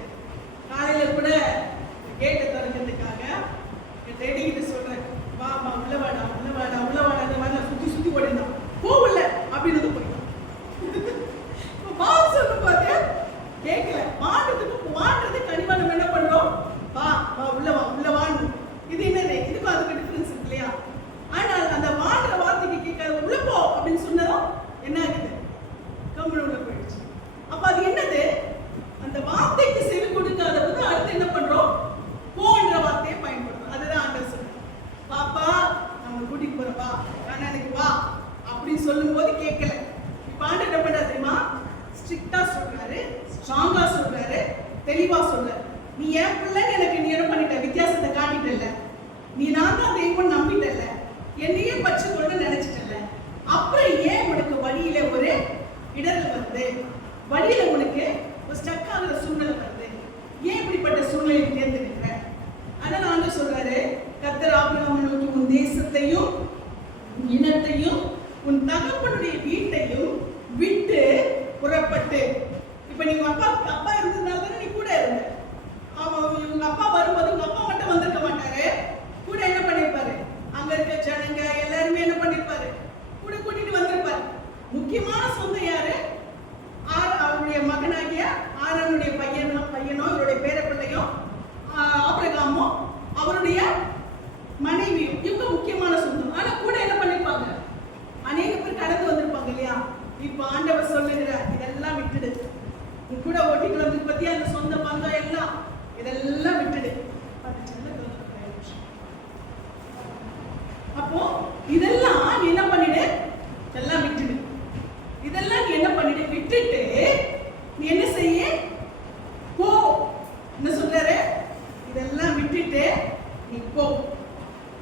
காலையில கூட கேட்டை திறக்கிறதுக்காக என் டேடி கிட்ட சொல்றேன், வாமா உள்ள வாடா உள்ள வாடா உள்ள வாடா, அந்த மாதிரி சுத்தி சுத்தி ஓடினான். போகல அப்படின்னு போயிட்டான். வான்னு சொல்லும் போது கேட்கல. வாடுறது கண்டிப்பா நம்ம என்ன பண்றோம், வா வா உள்ள வா உள்ள வான்னு. இது என்னது, இதுக்கும் அதுக்கு டிஃபரன்ஸ் இருக்கு இல்லையா? ஆனால் அந்த வாடுற வார்த்தைக்கு கேட்காத உள்ள போ அப்படின்னு சொன்னதும் என்ன ஆகுது, கம்முனு உள்ள போயிடுச்சு. அப்ப அது என்னது, அந்த வார்த்தைக்கு செவி கொடுக்காத போது அடுத்து என்ன பண்றோம், போன்ற வார்த்தையை பயன்படுத்தும். அதுதான் ஆண்டவர் சொல்றார், பாப்பா நம்ம கூட்டிட்டு போறப்பா கண்ணனுக்கு வா அப்படின்னு சொல்லும் போது கேட்கல. இப்ப ஆண்டவர் என்ன பண்றாரு தெரியுமா, ஸ்ட்ரிக்டா சொல்றாரு, ஸ்ட்ராங்கா சொல்றாரு, தெளிவா சொல்றாரு. நீ ஏன் பிள்ளைன்னு எனக்கு நீ என்ன பண்ணிட்ட, வித்தியாசத்தை காட்டிட்டல, நீ நான் தான் தெய்வம் நம்பிட்டல, என்னையே பச்சை கொண்டு நினைச்சிட்டல, அப்புறம் ஏன் உனக்கு வழியில ஒரு இடர்கள் வருது, வழியில உனக்கு ஒரு ஸ்டக் ஆகிற சூழ்நிலை வருது, ஏன் இப்படிப்பட்ட சூழ்நிலையை தேர்ந்தெடுக்கிற? அதனால ஆண்டவர் சொல்றாரு, கர்த்தர் ஆபிரகாமை நோக்கி உன் தேசத்தையும் இனத்தையும் உன் தகப்பனுடைய வீட்டையும் விட்டு புறப்பட்டு. இப்ப நீங்க அப்பா இருந்ததுனால தானே நீ கூட இருந்த. உங்க அப்பா வரும்போது உங்க அப்பா மட்டும் வந்திருக்க மாட்டாரு, கூட என்ன பண்ணிருப்பாரு, அங்க இருக்க ஜனங்க எல்லாருமே என்ன பண்ணிருப்பாரு, கூட கூட்டிட்டு வந்திருப்பாரு. முக்கியமான சொந்தம் யாரு, அவருடைய மகனாகிய ஆரோனுடைய பையனோ இவருடைய பேர பிள்ளையோ ஆபிரகாமோ அவருடைய மனைவியும், இவங்க முக்கியமான சொந்தம். ஆனா கூட என்ன பண்ணிருப்பாங்க, அநேக பேர் கடந்து வந்திருப்பாங்க இல்லையா? இப்ப ஆண்டவர் சொல்லுகிறார், இதெல்லாம் விட்டுடு, உன் கூட ஓட்டிட்டு வந்து பத்தி அந்த சொந்த பந்தம் எல்லாம் இதெல்லாம் விட்டுடு. அப்போ இதெல்லாம் நீ என்ன பண்ணிடு, இதெல்லாம் விட்டுடு, இதெல்லாம் நீ என்ன பண்ணிடு, விட்டுட்டு நீ என்ன செய்ய, போ. என்ன சொல்றாரு, இதெல்லாம் விட்டுட்டு நீ போ.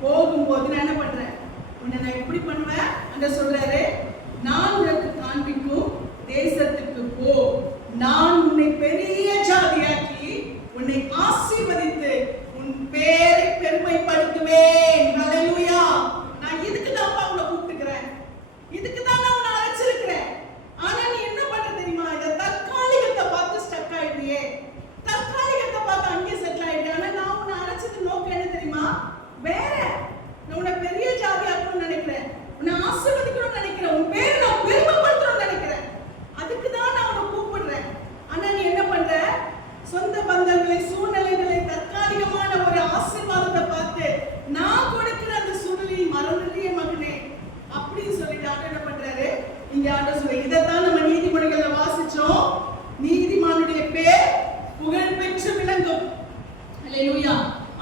போகும்போது நான் என்ன பண்றேன், உன்னை நான் எப்படி பண்ணுவேன் அங்க சொல்றாரு, நான் உனக்கு காண்பிக்கும் தேசத்துக்கு போ, நான் உன்னை பெரிய ஜாதியாக்கி உன்னை ஆசீர்வதித்து உன் பேரை பெருமைப்படுத்துவேன். ஹல்லேலூயா. நான் இதுக்கு தான் உன்னை கூப்பிட்டுக்கிறேன், இதுக்கு தான் நான் உன்னை அழைச்சிருக்கிறேன். ஆனா நீ என்ன பண்ற தெரியுமா, இந்த தற்காலிகத்தை பார்த்து ஸ்டக் ஆயிடுறியே, தற்காலிகத்தை பார்த்து அங்கே செட்டில் ஆயிடுறேன். ஆனா நான் உன்னை அழைச்சது நோக்கம் என்ன தெரியுமா, வேற. நான் உன்னை பெரிய ஜாதியாக்கணும்னு நினைக்கிறேன், உன்னை ஆசீர்வதிக்கணும்னு நினைக்கிறேன், உன் பேரை நான் பெருமைப்படுத்தணும்னு நினைக்கிறேன். அதுக்கு தான் நான் உன்னை கூப்பிடுறேன். ஆனா நீ என்ன பண்ற, சொந்த பந்தங்களை சூழ்நிலைகளை தற்காலிகமான ஒரு ஆசீர்வாதத்தை பார்த்து நான் கொடுக்கிற அந்த சூழ்நிலையை மறந்துட்டிய மகனே அப்படின்னு சொல்லிட்டு ஆண்டவர் என்ன பண்றாரு, இங்க ஆண்டவர் சொல்ற, இதைத்தான் நம்ம நீதிமொழிகள்ல வாசிச்சோம், நீதிமானுடைய பேர் புகழ் பெற்று விளங்கும். ஹல்லேலூயா.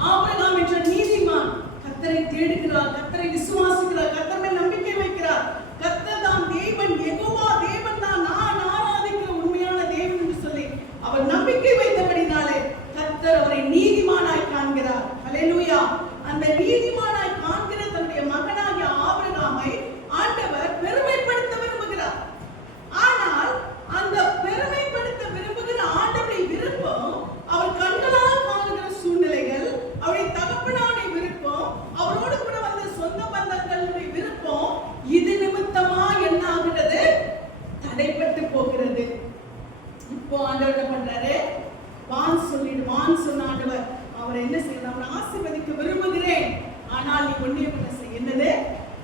ஆபிரகாம் என்ற நீதிமான் கர்த்தரை தேடுகிறார், கர்த்தரை விசுவாசிக்கிறார், கர்த்தர் மேல் நம்பிக்கை வைக்கிறார். கர்த்தர் தான் தேவன், யெகோவா தேவன் தான், நான் ஆராதிக்கிற உண்மையான தேவன் என்று சொல்லி அவர் நம்பிக்கை வைத்தபடினாலே கர்த்தர் அவரை நீதிமானாய் காண்கிறார். ஹல்லேலூயா. அந்த நீதிமானாய் காண்கிற தன்னுடைய மகனாகிய ஆபிரகாமை ஆண்டவர் பெருமைப்படுத்த விரும்புகிறார். ஆனால் அந்த பெருமைப்படுத்த விரும்புகிற ஆண்டவருடைய விருப்பம், அவர் கண்களால் காணுகிற சூழ்நிலைகள், அவருடைய தகப்பனுடைய விருப்பம், அவரோடு கூட வந்த சொந்த பந்தங்களுடைய விருப்பம், இது நிமித்தமா என்ன ஆகிறது, தடைப்பட்டு போகிறது. இப்போ ஆண்டவர் என்ன பண்றாரு, வான் சொன்ன ஆண்டவர் அவர் என்ன செய்யறார், அவர் ஆசீர்வதிக்க விரும்புகிறேன், ஆனால் நீ ஒண்ணே பண்ண செய், என்னது,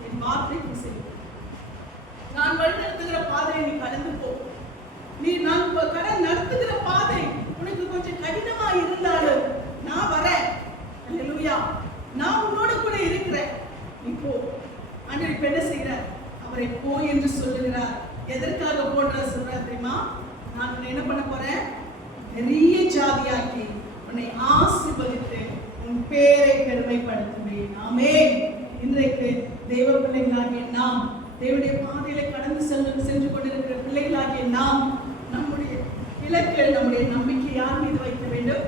என் வார்த்தைக்கு செய், நான் வழி நடத்துகிற பாதையை நீ கடந்து போ. நீ நான் நடத்துகிற பாதை உனக்கு கொஞ்சம் கடினமா இருந்தாலும் நான் வரேன். ஹல்லேலூயா. நான் உன்னோட கூட இருக்கிறேன், நீ போ. ஆண்டவர் இப்ப என்ன செய்யறார், அவரை போ என்று சொல்லுகிறார். எதற்காக போடுற சொல்றார் தெரியுமா, நான் உன்னை என்ன பண்ண போறேன், பெரிய ஜாதியாக்கி உன்னை ஆசீர்வதித்து உன் பேரை பெருமைப்படுத்துவேன். ஆமென். இன்றைக்கு தேவ பிள்ளைகளாகிய நாம், தேவனுடைய பாதையில கடந்து சென்று கொண்டிருக்கிற பிள்ளைகளாகிய நாம், நம்முடைய இலக்கு, நம்முடைய நம்பிக்கை யார் மீது வைக்க வேண்டும்,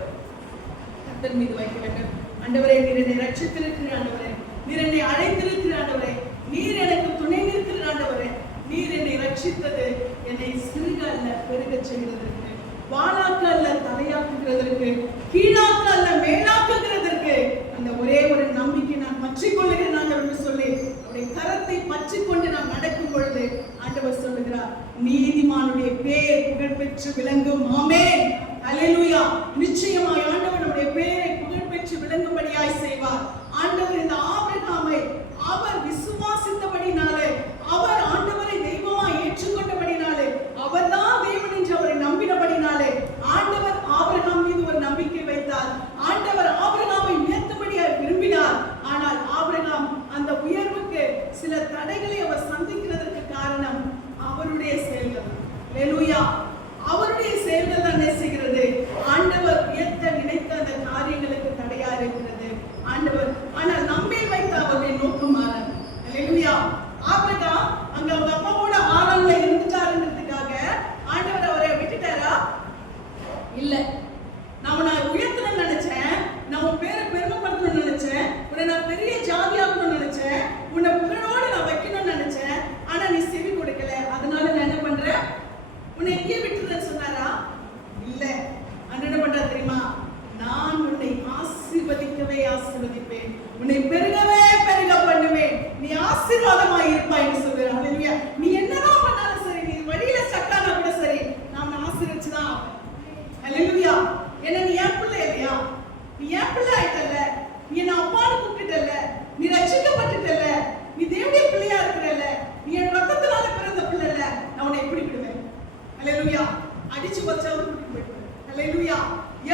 கர்த்தர் மீது வைக்க வேண்டும். ஆண்டவரே, நீர் என்னை ரட்சித்திருக்கிற ஆண்டவரே, நீர் என்னை அழைத்திருக்கிற ஆண்டவரே, நீர் எனக்கு துணை நிற்கிற ஆண்டவரே, நீர் என்னை ரட்சித்தது என்னை சிறுக அல்ல பெருக செய்கிறதற்கு, வாளாக்க அல்ல தலையாக்குகிறதற்கு, கீழாக்க அல்ல மேலாக்குகிறதற்கு, அந்த ஒரே ஒரு நம்பிக்கை நான் பற்றிக்கொள்ளுகிறேன் ஆண்டவர் சொல்லி அவருடைய கரத்தை பற்றிக்கொண்டு நாம் நடக்கும் பொழுது ஆண்டவர் சொல்லுகிறார், நீதிமானுடைய பேர் புகழ் பெற்று விளங்கும். ஆமென். ஹல்லேலூயா. நிச்சயமாய் இல்ல. நான் உயர்த்தணும்னு நினைச்சேன், நான் உன் பேரை பெருமைப்படுத்தணும்னு நினைச்சேன், உன்னை நான் பெரிய ஜாதியாக்கணும்னு நினைச்சேன், உன்னை புகழோடு நான் வைக்கணும்னு நினைச்சேன். ஆனா நீ செவி கொடுக்கல. அதனால நான் என்ன பண்றேன்? உன்னை எங்கே விட்டுறேன்னு சொன்னாரா? இல்ல. அன்று என்ன பண்ற தெரியுமா? நான் உன்னை ஆசீர்வதிக்கவே ஆசீர்வதிப்பேன், உன்னை பெருகவே பெருக பண்ணுவேன், நீ ஆசீர்வாதமாய் இருப்பாய்ன்னு சொல்றாரு. ஹல்லேலூயா. நீ என்னதான் பண்ணாலும் சரி, நீ வழியில ஸ்டக்கானா கூட சரி, நான் உன்னை ஆசீர்வதிச்சுதான். ஹல்லேலூயா. என்ன நீ என் பிள்ளை இல்லையா? நீ என் பிள்ளை ஆயிட்டல்ல, நீ என்ன அப்பான்னு கூப்பிட்டுட்டல்ல, நீ ரட்சிக்கப்பட்டுட்டல்ல, நீ தேவனுடைய பிள்ளையா இருக்கிறல்ல, நீ என் ரத்தத்தினால பிறந்த பிள்ளை இல்ல, நான் உன்னை எப்படி விடுவேன்? ஹல்லேலூயா. அடிச்சு வச்சாவது கூட்டிட்டு போயிடுவேன். ஹல்லேலூயா.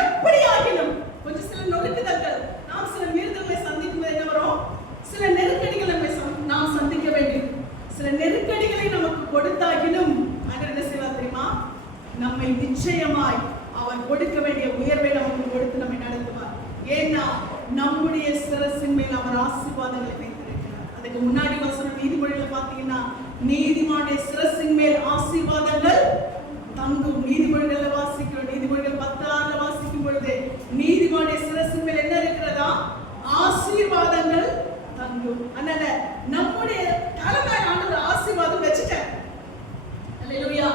எப்படி ஆகிலும் கொஞ்சம் சில நொறுக்குதல்கள், நாம் சில மீறுதல்களை சந்திக்கும் போது என்ன வரும்? சில நெருக்கடிகளை நாம் சந்திக்க வேண்டியிருக்கும். சில நெருக்கடிகளை நமக்கு கொடுத்தாகிலும் ஆண்டவர் என்ன செய்வார் தெரியுமா? நம்மை நிச்சயமாய் அவர் கொடுக்க வேண்டிய உயர்வை நமக்கு கொடுத்து நம்மை நடத்துவார். ஏன்னா நம்முடைய சிரசின் மேல் அவர் ஆசீர்வாதங்களை வைத்திருக்கிறார். அதுக்கு முன்னாடி வசனம் நீதிமொழிகளை பார்த்தீங்கன்னா, நீதிமானுடைய சிரசின் மேல் ஆசீர்வாதங்கள் தங்கும். நீதிமொழிகளை வாசிக்கிறோம். நீதிமொழிகள் 10:6 வாசிக்கும் பொழுது நீதிமானுடைய சிரசின் மேல் என்ன இருக்கிறதா? ஆசீர்வாதங்கள் தங்கும். அதனால நம்முடைய தலைமையில் ஆண்டவர் ஆசீர்வாதம் வச்சுட்டார். ஹல்லேலூயா.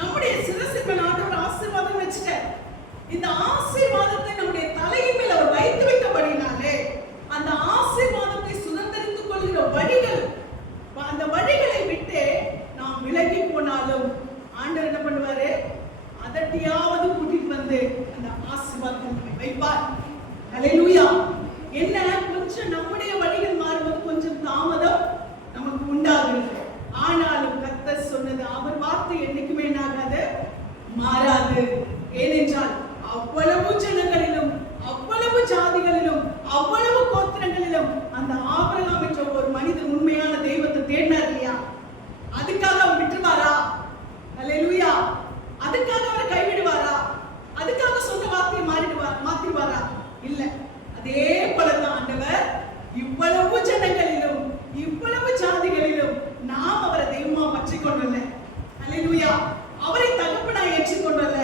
நம்முடைய சிரசின் மேல் ஆண்டவர் ஆசீர்வாதம் வச்சுட்டார். இந்த ஆசீர்வாதத்தை நம்முடைய தலையின் மேல் அவர் வைத்து விட்டபடினாலே அந்த ஆசீர்வாதத்தை சுதந்திரித்துக் கொள்கிற வழிகள், அந்த வழிகளை விட்டு நாம் விலகி போனாலும் ஆண்டவர் என்ன பண்ணுவாரு? அதட்டியாவது கூட்டிட்டு வந்து அந்த ஆசீர்வாதத்தை வைப்பார். ஹல்லேலூயா. என்ன கொஞ்சம் நம்முடைய வழிகள் மாறும்போது கொஞ்சம் தாமதம் நமக்கு உண்டாகிறது. ஆனாலும் கர்த்தர் சொன்னது, அவர் வார்த்தை என்னைக்குமே என்னாகாது, மாறாது. ஏனென்றால் அவ்வளவு ஜனங்களிலும், அவ்வளவு ஜாதிகளிலும், அவ்வளவு கோத்திரங்களிலும் அந்த ஆபிரகாம் என்ற ஒரு மனிதன் உண்மையான தெய்வத்தை தேடினார் இல்லையா? அதுக்காக அவர் விட்டுருவாரா? ஹல்லேலூயா. அதுக்காக அவர் கைவிடுவாரா? அதுக்காக சொன்ன வார்த்தையை மாத்திடுவாரா? இல்ல. அதே போலதான் ஆண்டவர் இவ்வளவு ஜனங்களிலும், இவ்வளவு ஜாதிகளிலும் நாம் அவரை தெய்வமா பற்றிக்கொண்டல்ல. ஹல்லேலூயா. அவரை தகப்பனா ஏற்றுக்கொண்டல்ல,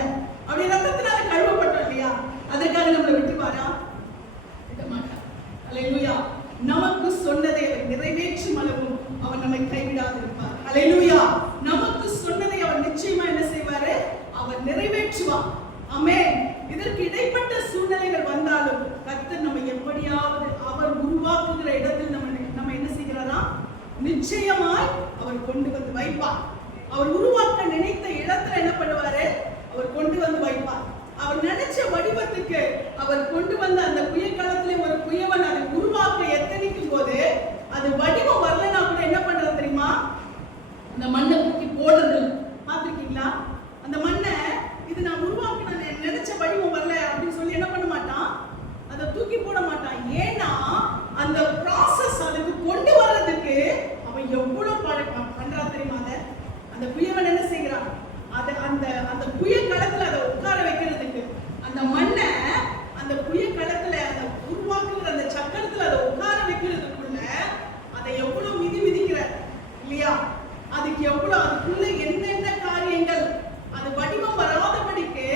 அவருடைய ரத்தத்தினால கழுவப்பட்டோம் இல்லையா? அதற்காக நம்மளை விட்டுவாரா? விட மாட்டார். ஹல்லேலூயா. நமக்கு சொன்னதை அவர் நிறைவேற்றும் அளவும் அவர் நம்மை கைவிடாது இருப்பார். ஹல்லேலூயா. நமக்கு சொன்னதை அவர் நிச்சயமா என்ன செய்வாரு? அவர் நிறைவேற்றுவார். ஆமென். இதற்கு இடைப்பட்ட சூழ்நிலைகள் வந்தாலும் கர்த்தர் நம்ம எப்படியாவது அவர் உருவாக்குகிற இடத்தில் நம்ம என்ன செய்கிறாரா? நிச்சயமாய் அவர் கொண்டு வந்து வைப்பார். அவர் உருவாக்க நினைத்த இடத்துல என்ன பண்ணுவாரு? அவர் கொண்டு வந்து வைப்பார். அவர் நினைச்ச வடிவத்துக்கு அவர் கொண்டு வந்த அந்த குயக்காலத்திலே ஒரு குயவன் அதை உருவாக்க எத்தனிக்கும் போது அது வடிவம் வரலன்னா கூட என்ன பண்றது தெரியுமா? அந்த மண்ணை தூக்கி போடுறது. பார்த்திருக்கீங்களா? அந்த மண்ணை இது நான் உருவாக்கின நினைச்ச வடிவம் வரல அப்படின்னு சொல்லி என்ன பண்ண மாட்டான்? அதை தூக்கி போட மாட்டான். ஏன்னா அந்த ப்ராசஸ் அதுக்கு கொண்டு வர்றதுக்கு அவன் எவ்வளவு பண்றா தெரியுமா? அந்த குயவன் என்ன செய்கிறான்? அந்த குய களத்துல அதை உட்கார வைக்கிறதுக்கு, அந்த மண்ணை அந்த குய களத்துல அந்த உருவாக்குற அந்த சக்கரத்துல அதை உட்கார வைக்கிறதுக்குள்ள அதை எவ்வளவு மிதிக்கிற இல்லையா? அதுக்கு எவ்வளவு, அதுக்குள்ள என்னென்ன காரியங்கள், அது வடிவம் வராதபடிக்கு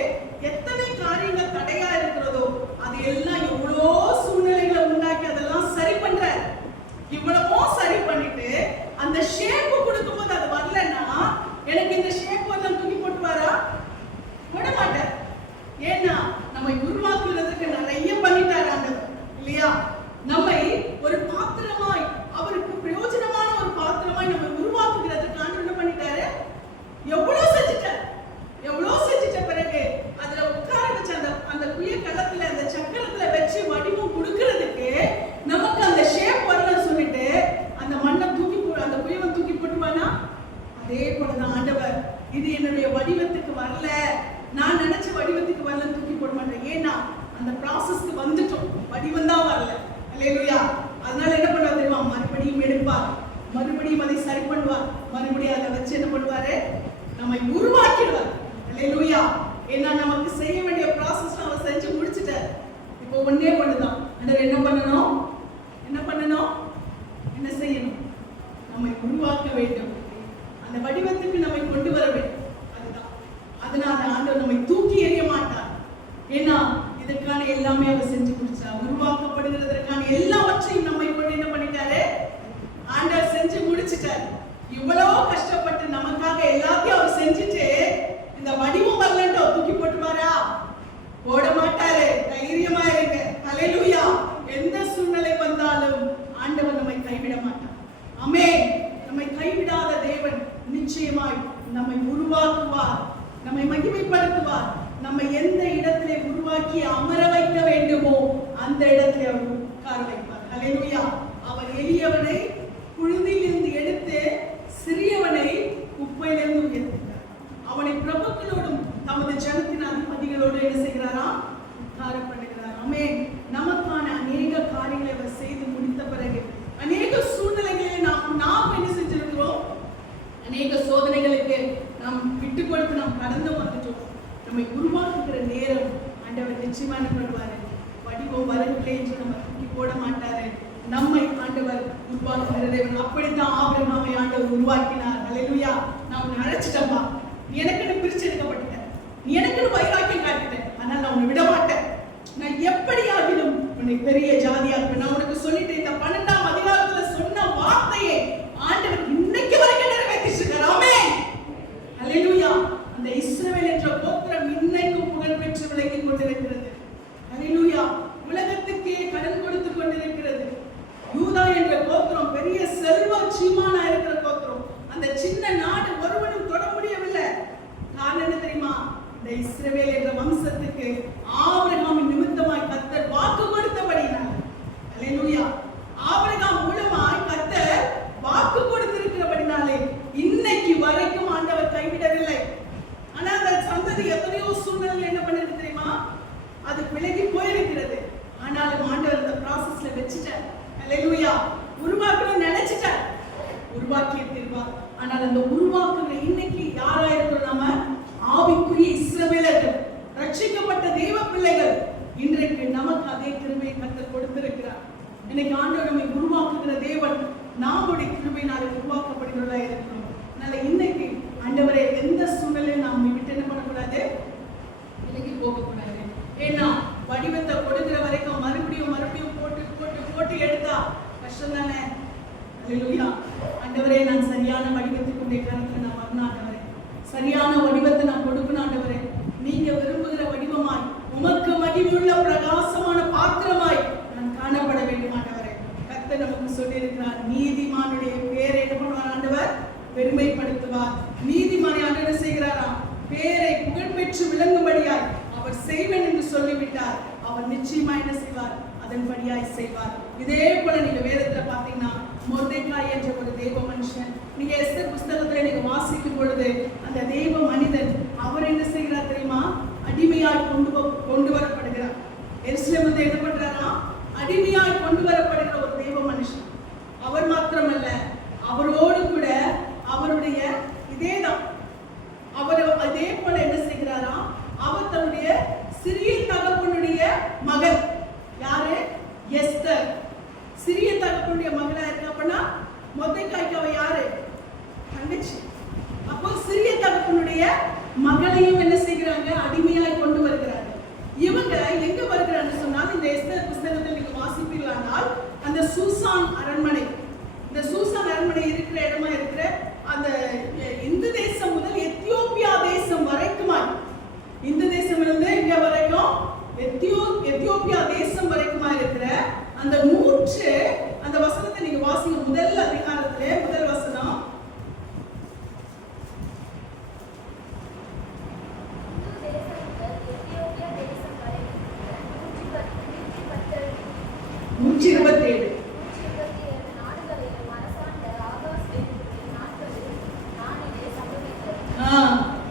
எத்தனை காரியங்கள் தடையா இருக்கிறதோ அது எல்லாம் எவ்வளோ சூழ்நிலைகளை உண்டாக்கி அதெல்லாம் சரி பண்ற. இவ்வளவோ சரி பண்ணிட்டு அந்த ஷேப் கொடுக்கும்போது அது வரலன்னா எனக்கு இந்த ஷேப் எல்லாம் தூக்கி போட்டுவாரா? போட மாட்டார். ஏன்னா நம்மை உருவாக்குறதுக்கு நிறைய பண்ணிட்டாரு ஆண்டவர் இல்லையா? நம்மை ஒரு பாத்திரமாய், அவருக்கு பிரயோஜனமான ஒரு பாத்திரமாய் நம்ம உருவாக்குகிறதுக்கு ஆண்டவர் என்ன பண்ணிட்டாரு? எவ்வளவு செஞ்சுட்டார். எவ்வளவு செஞ்சுட்ட பிறகு அதுல உட்கார வச்சு அந்த குய களத்துல அந்த சக்கரத்துல வச்சு வடிவம் கொடுக்கறதுக்கு நமக்கு அந்த ஷேப் வரலன்னு சொல்லிட்டு அந்த மண்ணை தூக்கி அந்த குயவன் தூக்கி போட்டுவானா? அதே போலதான் ஆண்டவர், இது என்னுடைய வடிவத்துக்கு வரல, நான் நினைச்ச வடிவத்துக்கு வரலன்னு தூக்கி போட மாட்டேன். ஏன்னா அந்த ப்ராசஸ்க்கு வந்துட்டோம், வடிவம் தான் வரல. ஹல்லேலூயா. அதனால என்ன பண்ணுவார் தெரியுமா? மறுபடியும் எடுப்பார், மறுபடியும் அதை சரி பண்ணுவார், மறுபடியும் அதை வச்சு என்ன பண்ணுவாரு? நம்மை உருவாக்கிடுவார். ஹல்லேலூயா. ஏன்னா நமக்கு செய்ய வேண்டிய ப்ராசஸ் அவர் செஞ்சு முடிச்சிட்டார். இப்போ ஒன்னே பண்ணுதான். ஆண்டவர் என்ன பண்ணணும்? என்ன செய்யணும்? நம்மை உருவாக்க வேண்டும், அந்த வடிவத்துக்கு நம்மை கொண்டு வர வேண்டும். அதுதான். அதனால ஆண்டவர் நம்மை தூக்கி எறிய மாட்டார். எல்லாமே அவர் செஞ்சு முடிச்சார். உருவாக்கப்படுகிறதற்கான எல்லாவற்றையும் நம்மை கொண்டு என்ன பண்ணிட்டாரு? ஆண்டவர் செஞ்சு முடிச்சிட்டார். இவ்வளவு கஷ்டப்பட்டு நமக்காக எல்லாத்தையும் அவர் செஞ்சுட்டு இந்த வடிவம் வரலன்ட்டு அவர் தூக்கி போட்டுவாரா? போட மாட்டாரு. தைரியமா இருங்க. ஹல்லேலூயா. எந்த சூழ்நிலை வந்தாலும் ஆண்டவர் நம்மை கைவிட மாட்டார். ஆமென். நம்மை கைவிடாத தேவன் நிச்சயமாய் நம்மை உருவாக்குவார், நம்மை மகிமைப்படுத்துவார். நம்மை எந்த இடத்திலே உருவாக்கி அமர வைக்க வேண்டுமோ அந்த இடத்திலே அவர் உட்கார வைப்பார். ஹல்லேலூயா. அவர் எளியவனை புழுதியிலிருந்து எடுத்து சிறியவனை குப்பையிலிருந்து உயர்த்துகிறார். அவனை பிரபுக்களோடும் தமது ஜனத்தின் அதிபதிகளோடு என்ன செய்கிறாரா? உட்கார பண்ணுகிறார். ஆமென். நமக்கான அநேக காரியங்களை அவர் செய்து முடித்த பிறகு அநேக சூழ்நிலைகளை நாம் என்ன செஞ்சிருக்கிறோம்? அநேக சோதனைகளுக்கு நாம் விட்டு கொடுத்து நாம் கடந்து வந்துட்டோம். நம்மை உருவாக்குகிற நேரம் ஆண்டவர் நிச்சயமா என்ன பண்ணுவாரு? வடிவம் வரவில்லை என்று நம்ம தூக்கி போட மாட்டாரு. நம்மை ஆண்டவர் உருவாக்குகிற தேவன். அப்படித்தான் ஆபிரகாமை ஆண்டவர் உருவாக்கினார். ஹல்லேலூயா. நான் உன்னை அழைச்சிட்டேன்பா, நீ எனக்குன்னு பிரிச்சு எடுக்கப்பட்ட, நீ எனக்குன்னு வைராக்கியம் காட்டுட்டேன், ஆனால் நான் உன்னை விட மாட்டேன். நான் எப்படி ஆகிலும் உன்னை பெரிய ஜாதியாக்குவேன். நான் உனக்கு சொல்லிட்டு இந்த 12ஆம் அதிகாரத்துல சொன்ன வார்த்தையை ஆண்டவர் இன்னைக்கு வரைக்கும் நிறைவேற்றிருக்கிறார். ஆமென். ஹல்லேலூயா. அந்த இஸ்ரவேல் என்ற கோத்திரம் இன்னைக்கும் புகழ் பெற்று விளங்கிக் கொண்டிருக்கிறது. ஹல்லேலூயா. உலகத்துக்கே கடன் கொடுத்து கொண்டிருக்கிறது. யூதா என்ற கோத்திரம் பெரிய செல்வ சீமானா இருக்கிற கோத்திரம். அந்த சின்ன நாடு ஒருவனும் தொட முடியவில்லை. காரணம் என்ன தெரியுமா? இந்த இஸ்ரவேல் என்ற வம்சத்துக்கு ஆபிரகாமின் நிமித்தமாய் கர்த்தர் வாக்கு கொடுத்தபடினார். ஹல்லேலூயா. ஆபிரகாம் மூலமாய் கர்த்தர் வாக்கு கொடுத்திருக்கிறபடினாலே இன்னைக்கு வரைக்கும் ஆண்டவர் கைவிடவில்லை. ஆனா அந்த சந்ததி எத்தனையோ சூழ்நிலை என்ன பண்ணிருக்கு தெரியுமா? அது விலகி போயிருக்கிறது. ஆனாலும் ஆண்டவர் இந்த ப்ராசஸ்ல வச்சுட்டார். ஹல்லேலூயா. உருவாக்கணும்னு நினைச்சிட்டார், உருவாக்கிய தீர்வார். ஆனால் அந்த உருவாக்குற இன்னைக்கு யாரா இருக்கிறோம்? நம்ம ஆவிக்குரிய இஸ்ரவேலர்கள், ரட்சிக்கப்பட்ட தேவ பிள்ளைகள். இன்றைக்கு நமக்கு அதே கிருபையை கர்த்தர் கொடுத்திருக்கிறார். இன்னைக்கு ஆண்டவர் நம்மை உருவாக்குகிற தேவன். நாமுடைய கிருபையினாலே உருவாக்கப்படுகிறதா இருக்கிறோம். அதனால இன்னைக்கு ஆண்டவரை எந்த சூழ்நிலையும் நாம் விட்டு என்ன பண்ணக்கூடாது? விலகி போகக்கூடாது. ஏன்னா வடிவத்தை கொடுக்கிற வரைக்கும் மறுபடியும் போட்டு போட்டு போட்டு எடுத்தா கஷ்டம் தானே. ஹல்லேலூயா. ஆண்டவரே, நான் சரியான வடிவத்துக்கு உடைய கருத்துல நான் வரணும் ஆண்டவரே. சரியான வடிவத்தை நான் கொடுக்கணும் ஆண்டவரே. நீங்க விரும்புகிற வடிவமாய், உமக்கு மகிமையுள்ள பிரகாசமான பாத்திரமாய் நான் காணப்பட வேண்டும் ஆண்டவரே. கர்த்தர் நமக்கு சொல்லி இருக்கிறார், நீதிமானுடைய பேரை என்ன பண்ணுவார் ஆண்டவர்? பெருமைப்படுத்துவார். நீதிமானை ஆண்டவர் செய்கிறாராம், பேரை புகழ்பெற்று விளங்கும்படியாய் அவர் செய்வேன் என்று சொல்லிவிட்டார். அவர் நிச்சயமா என்ன செய்வார்? அதன்படியாய் செய்வார். இதே போல நீங்க வேதத்துல பாத்தீங்கன்னா மொர்தெக்காய் என்ற ஒரு தேவ மனுஷன், நீங்க எஸ்தர் புஸ்தகத்துல நீங்க வாசிக்கும் பொழுது அந்த தேவ மனிதன் அவர் என்ன செய்கிறார் தெரியுமா? அடிமையாய் கொண்டு வரப்படுகிறார். எருசலேமிலிருந்து என்ன பண்றாரா? அடிமையாய் கொண்டு வரப்படுகிற ஒரு தேவ மனுஷன். அவர் மாத்திரமல்ல, அவரோடு கூட அவருடைய இதேதான் அவர் அதே போல என்ன செய்கிறாரா? அவர் தன்னுடைய சிறிய தகப்பனுடைய மகள். யாரு? எஸ்தர். சிறிய தகப்பனுடைய மகளா இருக்கப்பனா மொர்தெக்காய்க்கு அவ யாரு? தங்கச்சி. அப்போ சிறிய தகப்பனுடைய மகளையும் என்ன செய்கிறாங்க? அடிமையாய் கொண்டு வருகிறாங்க. இவங்க எங்க வருகிறான்னு சொன்னால், இந்த எஸ்தர் புஸ்தகத்தில் நீங்க வாசிப்பீர்களானால் அந்த சூசான் அரண்மனை, இந்த சூசான் அரண்மனை இருக்கிற இடமா இருக்கிற அந்த இந்து தேசம் முதல் எத்தியோப்பியா தேசம் வரைக்குமாய், இந்த தேசம் இருந்து இங்க வரைக்கும் எத்தியோப்பியா தேசம் வரைக்குமா இருக்கிற அந்த அந்த வசனத்தை நீங்க வாசிங்க. முதல் அதிகாரத்திலே முதல் வசனம்,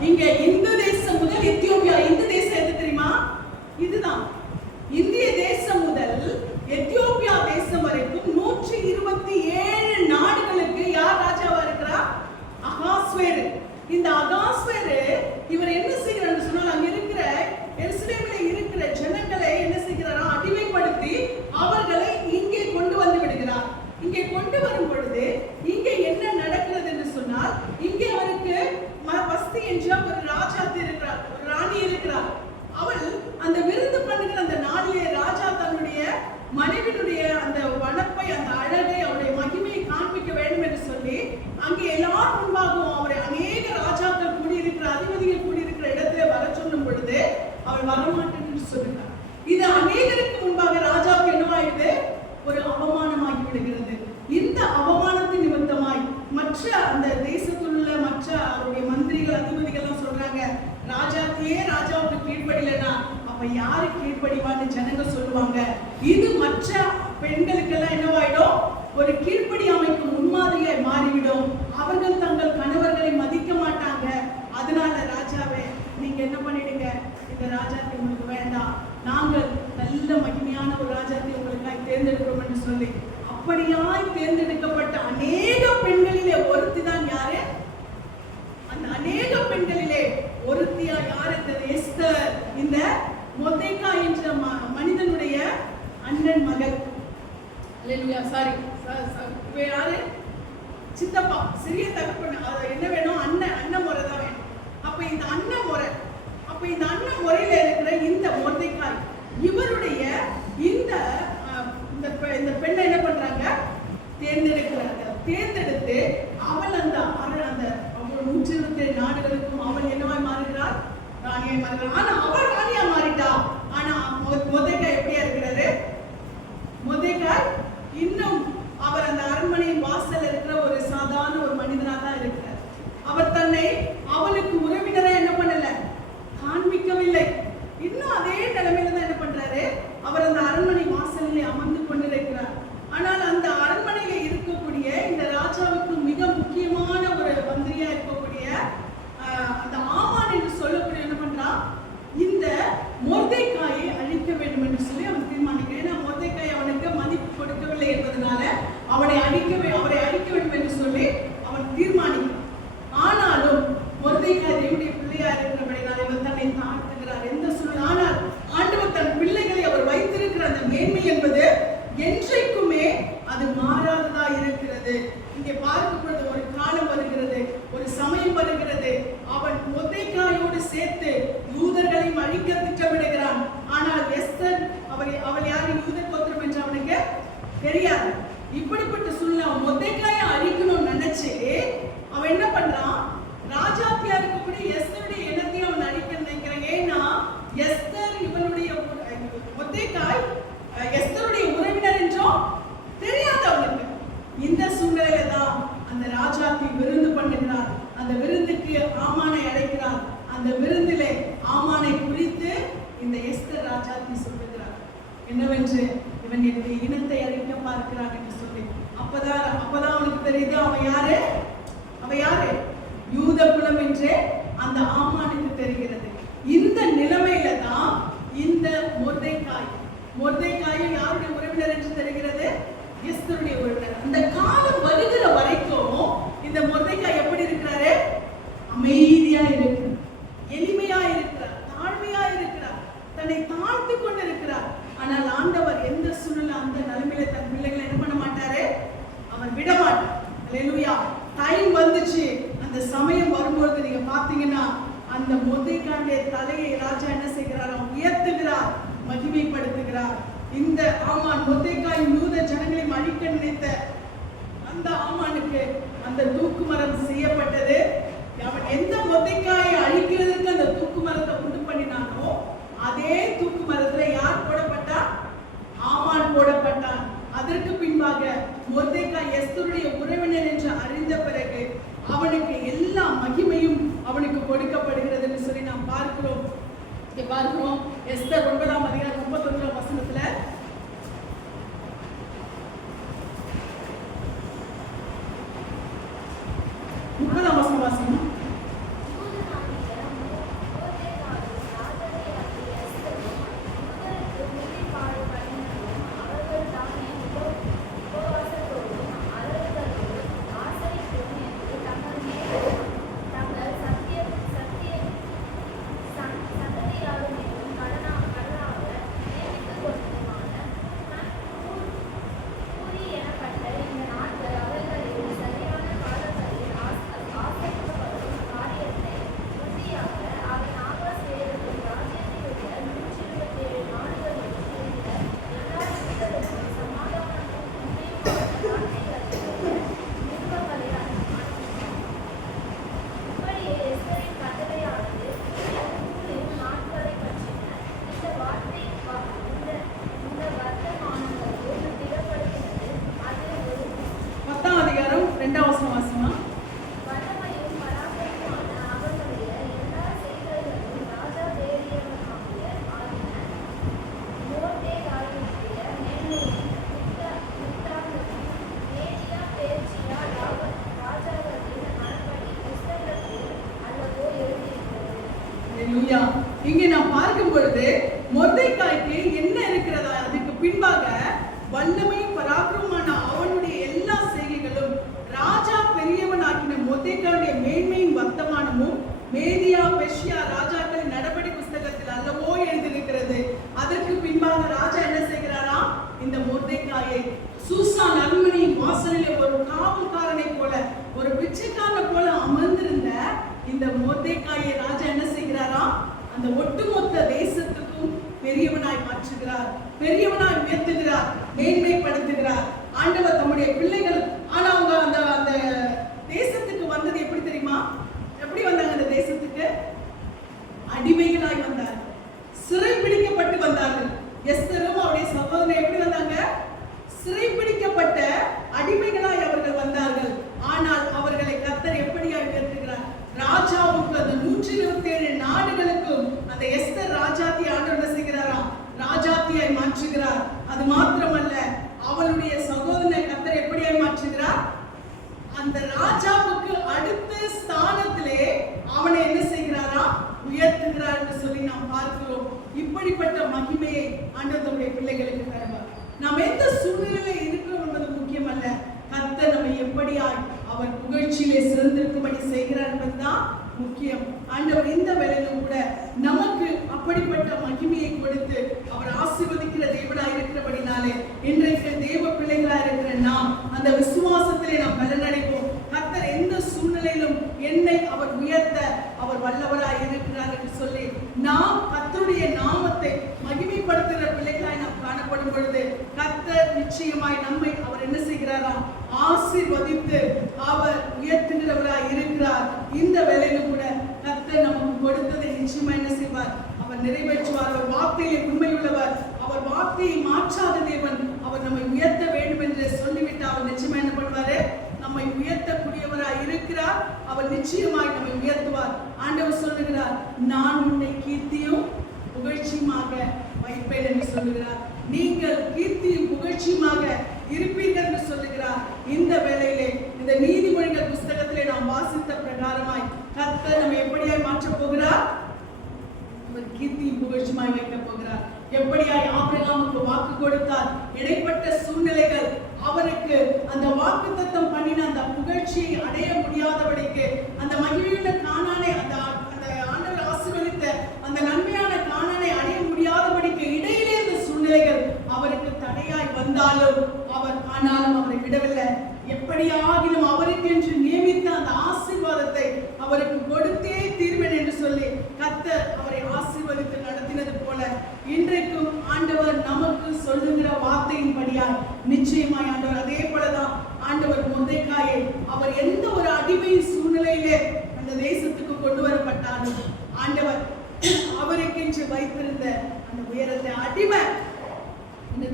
இங்க இந்து தேசம் முதல் எத்தியோப்பியா, இந்த தேசம் எது தெரியுமா? இதுதான். இந்திய தேசம் முதல் எத்தியோப்பியா தேசம் வரைக்கும் 127 நாடுகளுக்கு யார் ராஜாவா இருக்கிறா? அகாஸ்வேரு. இந்த அகாஸ்வேரு இவர் என்ன செய்கிறார் சொன்னால், அங்க இருக்கிற எருசலேமில் இருக்கிற ஜனங்களை என்ன செய்கிறாரா? அடிமைப்படுத்தி அவர்களை இங்கே கொண்டு மாட்டேன் என்று சொல்லுகிறார். இது அநேகருக்கு முன்பாக ராஜாவுக்கு என்னவாயிடுது? ஒரு அவமானமாகி விடுகிறது. இந்த அவமானத்தின் நிமித்தமாய் மற்ற அந்த தேசத்தில் உள்ள மற்ற அவருடைய மந்திரிகள் அதிபதிகள் எல்லாம் சொல்றாங்க, ராஜாவுக்கு கீழ்ப்படியலனா அப்ப யாரு கீழ்ப்படிவான்னு ஜனங்க சொல்லுவாங்க. இது மற்ற பெண்களுக்கெல்லாம் என்னவாயிடும்? ஒரு கீழ்ப்படியாமைக்கு முன்மாதிரியாய் மாறிவிடும். அவர்கள் தங்கள் கணவர்களை மதிக்க மாட்டாங்க. அதனால ராஜாவே நீங்க என்ன பண்ணிடுங்க, இந்த ராஜாத்தை உங்களுக்கு வேண்டாம், நாங்கள் நல்ல மகிமையான ஒரு ராஜாத்தை உங்களுக்காக தேர்ந்தெடுக்கிறோம் என்று சொல்லி அப்படியாய் தேர்ந்தெடுக்கப்பட்ட அநேக பெண்களிலே ஒருத்தி தான் யாரு? அந்த அநேக பெண்களிலே ஒருத்தியா யார்? எஸ்தர். இந்த மொர்தெகாய் என்ற மனிதனுடைய அண்ணன் மகள். அல்லேலூயா. சாரி, யாரு? சித்தப்பா, சிறிய தகப்பன். என்ன வேணும்? அண்ணன் முறை தான் வேணும். அப்ப இந்த அண்ணன் முறை, அப்ப இந்த அண்ணன் முறையில இருக்கிற இந்த மொர்தெகாய் இவருடைய இந்த பெண்ணை என்ன பண்றாங்க? தேர்ந்தெடுக்கிறாங்க. தேர்ந்தெடுத்து அவள் அந்த 127 நாடுகளுக்கும் அவள் என்னவாய் மாறுகிறார்? ராணியாய் மாறுகிறார். ஆனா அவள் ராணியா மாறிட்டா. ஆனா மொர்தெகாய் எப்படியா இருக்கிறாரு? மொர்தெகாய் இன்னும் அவர் அந்த அரண்மனையின் வாசல் இருக்கிற ஒரு சாதாரண ஒரு மனிதனாக தான் இருக்கிறார். அவர் தன்னை அவளுக்கு உறவினரை என்ன பண்ணல, காண்பிக்கவில்லை. இன்னும் அதே நிலைமையில தான் என்ன பண்றாரு? அவர் அந்த அரண்மனை வாசலிலே அமர்ந்து கொண்டிருக்கிறார். ஆனால் அந்த அரண்மனையில இருக்கக்கூடிய இந்த ராஜாவுக்கு மிக முக்கியமான ஒரு மந்திரியா இருக்கக்கூடிய அந்த ஆமான் என்று சொல்லக்கூடிய என்ன பண்றான்? இந்த மொர்தெகாயை அழிக்க வேண்டும் என்று சொல்லி அவன் தீர்மானிக்கிறான். ஏன்னா மொர்தெகாய் அவனுக்கு மதிப்பு கொடுக்கவில்லை என்பதனால அவரை அழிக்க வேண்டும் என்று சொல்லி அவன் தீர்மானிக்கிறான். ஆனாலும் மொர்தெகாய் தேவனுடைய பிள்ளையா இருக்கிறபடினால இவன் தன்னை தாழ்த்துகிறார். எந்த சூழ்நிலை ஆனால் ஆண்டவர் தன் பிள்ளைகளை அவர் வைத்திருக்கிற அந்த மேன்மை என்பது என்றைக்குமே அது மாறாததா இருக்கிறது. இங்கே பார்க்கும் பொழுது ஒரு காலம் வருகிறது, ஒரு சமயம் வருகிறது, அவன் மொர்தெகாயோடு சேர்த்து யூதர்களை அழிக்க திட்டமிடுகிறான். ஆனால் எஸ்தர் அவள் யாரு? யூதர் கோத்திரம் என்று அவனுக்கு தெரியாது. இப்படிப்பட்ட சூழ்நிலை மொர்தெகாயை அழிக்கணும்னு நினைச்சு அவன் என்ன பண்றான்? ராஜாத்தியா இருக்கக்கூடிய எஸ்தருடைய எண்ணத்தை அவன் அழிக்க நினைக்கிறான். ஏன்னா எஸ்தர் இவனுடைய மொர்தெகாய் எஸ்தருடைய உறவினர் என்றும் தெரியாது அவனுக்கு. இந்த சூழ்நிலையில தான் அந்த ராஜாத்தி விருந்து பண்ணுகிறார். அந்த விருந்துக்கு ஆமானை அழைக்கிறார். அந்த விருந்திலே ஆமானை குறித்து இந்த எஸ்தர் ராஜாத்தி சொல்லுகிறார் என்னவென்று, இவன் என்னுடைய இனத்தை அழிக்க பார்க்கிறான் என்று சொல்லி. அப்பதான் அவனுக்கு தெரியுது அவன் யாரு? யூத குலம் என்று அந்த ஆமானுக்கு தெரிகிறது. இந்த நிலைமையில தான் இந்த மொர்தெகாய் யாருடைய உறவினர் என்று தெரிகிறது? எஸ்தருடைய உறவினர். அந்த காலம் வருகிற வரைக்கும் இந்த மொர்தெகாய் எப்படி இருக்கிறாரு? அமைதியா இருக்கிறார், எளிமையா இருக்கிறார், தாழ்மையா இருக்கிறார், தன்னை தாழ்த்தி கொண்டு இருக்கிறார். ஆனால் ஆண்டவர் எந்த சூழ்நிலை அந்த நிலைமையில தன் பிள்ளைகளை என்ன பண்ண மாட்டாரு? அவர் விட மாட்டார். அல்லேலூயா. டைம் வந்துச்சு. அந்த சமயம் வரும்போது நீங்க பாத்தீங்கன்னா அந்த மொர்தெகாயுடைய தலையை ராஜா என்ன செய்கிறார்? உயர்த்துகிறார், மகிமைப்படுத்துகிறார். இந்த ஆமான் மொர்தெகாய் யூத ஜனங்களை அழிக்க நினைத்த அந்த ஆமானுக்கு அந்த தூக்கு மரம் செய்யப்பட்டது. அவன் எந்த மொர்தெகாயை அழிக்கிறதுக்கு அந்த தூக்கு மரத்தை உண்டு பண்ணினானோ அதே தூக்கு மரத்துல யார் போடப்பட்டா? ஆமான் போடப்பட்டான். அதற்கு பின்பாக மொர்தெகாய் எஸ்தருடைய உறவினர் என்று அறிந்த பிறகு அவனுக்கு எல்லா மகிமையும் அவனுக்கு கொடுக்கப்படுகிறது என்று சொல்லி நாம் பார்க்கிறோம். எஸ்தர் 9ஆம் அதிகாரம் 31ஆம் வசனத்துல 30ஆம் வசனம் வாசிக்கணும். தங்கள் சத்திய சந்ததியாரும் கடனாக உயர்த்துகிறார், பெரியவனாய் உயர்த்துகிறார், மேன்மைப்படுத்துகிறார். ஆண்டவர் தம்முடைய பிள்ளைகள். ஆனா அவங்க அந்த அந்த தேசத்துக்கு வந்தது எப்படி தெரியுமா? எப்படி வந்தாங்க? அந்த தேசத்துக்கு அடிமைகளாய் வந்தார்கள், சிறைபிடிக்கப்பட்டு வந்தார்கள். எஸ்தரும் அவருடைய சகோதரன் எப்படி வந்தாங்க? சிறைபிடிக்கப்பட்ட அடிமைகளாய் அவர்கள் வந்தார்கள். ஆனால் அவர்களை கர்த்தர் எப்படியாய் உயர்த்துகிறார்? ராஜாவுக்கு, அந்த 127 நாடுகளுக்கும் அந்த எஸ்தர் ராஜாத்தி ஆண்டவர் என்ன செய்கிறாராம்? ராஜாத்தியாய் மாற்றுகிறார். அது மாத்திரமல்ல, அவளுடைய சகோதரனை கர்த்தர் எப்படியாய் மாற்றுகிறார்? அந்த ராஜாவுக்கு அடுத்த ஸ்தானத்திலே அவனை என்ன செய்கிறாரா? உயர்த்துகிறார் என்று சொல்லி நாம் பார்க்கிறோம். இப்படிப்பட்ட மகிமையை ஆண்டவர் தம்முடைய பிள்ளைகளுக்கு தருவார். நாம் எந்த சூழ்நிலையில இருக்கிறோம் என்பது முக்கியம் அல்ல, கர்த்தர் நம்மை எப்படியாய் அவர் புகழ்ச்சியிலே சிறந்திருக்கும்படி செய்கிறார் என்பதுதான் முக்கியம். ஆண்டவர் இந்த வேளையிலும் கூட நமக்கு அப்படிப்பட்ட மகிமையை கொடுத்து அவர் ஆசீர்வதிக்கிற தேவனாய் இருக்கிறபடினாலே இன்றைக்கு தேவ பிள்ளைகளாய் இருக்கிற நாம் அந்த விசுவாசத்திலே நாம் பலனடைவோம். கர்த்தர் எந்த சூழ்நிலையிலும் என்னை அவர் உயர்த்த அவர் வல்லவராய் இருக்கிறார் என்று சொல்லி நாம் கர்த்தருடைய நாமத்தை மகிமைப்படுத்துகிற பிள்ளைகளாய் நாம் காணப்படும் பொழுது கர்த்தர் நிச்சயமாய் நம்மை அவர் என்ன செய்கிறாராம்? ஆசீர்வதித்து அவர் உயர்த்துகிறவராய் இருக்கிறார். இந்த வேளையிலும் கூட கர்த்தர் நமக்கு கொடுத்ததை நிச்சயமா என்ன செய்வார்? அவர் நிறைவேற்றுவார். அவர் வார்த்தையிலே உண்மை உள்ளவர், அவர் வார்த்தையை மாற்றாத தேவன். அவர் நம்மை உயர்த்த வேண்டும் என்று சொல்லிவிட்டு அவர் நிச்சயமா என்ன பண்ணுவாரு? நம்மை உயர்த்தக்கூடியவராய் இருக்கிறார். அவர் நிச்சயமாய் நம்மை உயர்த்துவார். ஆண்டவர் சொல்லுகிறார், நான் உன்னை கீர்த்தியும் புகழ்ச்சியுமாக வைப்பேன் என்று சொல்லுகிறார். நீங்கள் கீர்த்தியும் புகழ்ச்சியுமாக இருப்பீர்கள் என்று சொல்லுகிறார். இந்த வேளையிலே இந்த நீதிமொழிகள் புஸ்தகத்திலே நாம் வாசித்த பிரகாரமாய் கர்த்தர் நம்மை எப்படியாய் மாற்றப் போகிறார்? அவர் கீர்த்தியும் புகழ்ச்சியுமாய் வைக்கப் போகிறார். எப்படியாய் ஆபிரகாமுக்கு வாக்கு கொடுத்தார், இடைப்பட்ட சூழ்நிலைகள் அவருக்கு அந்த வாக்குத்தத்தம் பண்ணின அந்த புகழ்ச்சியை அடைய முடியாதபடிக்கு, அந்த மகிழ்ச்சியான கானானை அந்த ஆண்டவர் ஆசீர்வதித்த அந்த நன்மையான கானானை அடைய முடியாதபடிக்கு இடையிலே அந்த சூழ்நிலைகள் அவருக்கு தடையாய் வந்தாலும் ஆனாலும் அவரை விடவில்லை. எப்படியாகிலும் அவருக்கு என்று நியமித்த அந்த ஆசீர்வாதத்தை அவருக்கு கொடுத்தே தீர்வேன் என்று சொல்லி கர்த்தர் அவரை ஆசீர்வதித்து நடத்தினது போல இன்றைக்கும் ஆண்டவர் நமக்கு சொல்லுகிற வார்த்தையின்படியால் நிச்சயமாய் ஆண்டவர் அதே போலதான் ஆண்டவர் மொர்தெகாயை அவர் எந்த ஒரு அடிமை சூழ்நிலையிலே அந்த தேசத்துக்கு கொண்டு வரப்பட்டாலும் ஆண்டவர் அவருக்கென்று வைத்திருந்த அந்த உயரத்தை அடிமை அந்த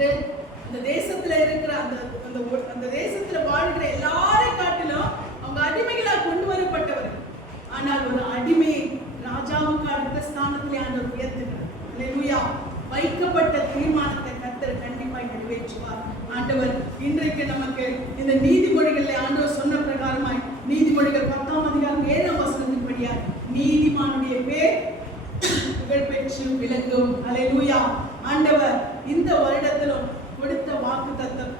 தேசத்துல இருக்கிற அந்த தேசத்துல வாழ்கிற எல்லாரை காட்டிலும் அவங்க அடிமைகளாக கொண்டு வரப்பட்டவர். ஆனால் ஒரு அடிமையை ராஜாவுக்கு அடுத்த ஸ்தானத்திலே ஆண்டவர் உயர்த்துகிறார். அல்லேலூயா. வைக்கப்பட்ட தீர்மானத்தை கர்த்தர் கண்டிப்பாய் நிறைவேற்றுவார். ஆண்டவர் இன்றைக்கு நமக்கு இந்த நீதிமொழிகளில் ஆண்டவர் சொன்ன பிரகாரமாய் நீதிமொழிகள் 10ஆம் அதிகாரம் 7ஆம் வசனத்தின்படியாய் நீதிமானுடைய பேர் புகழ்பெற்று விளங்கும். அல்லேலூயா. ஆண்டவர் இந்த வருடத்திலும் கொடுத்த வாக்குத்தத்தம்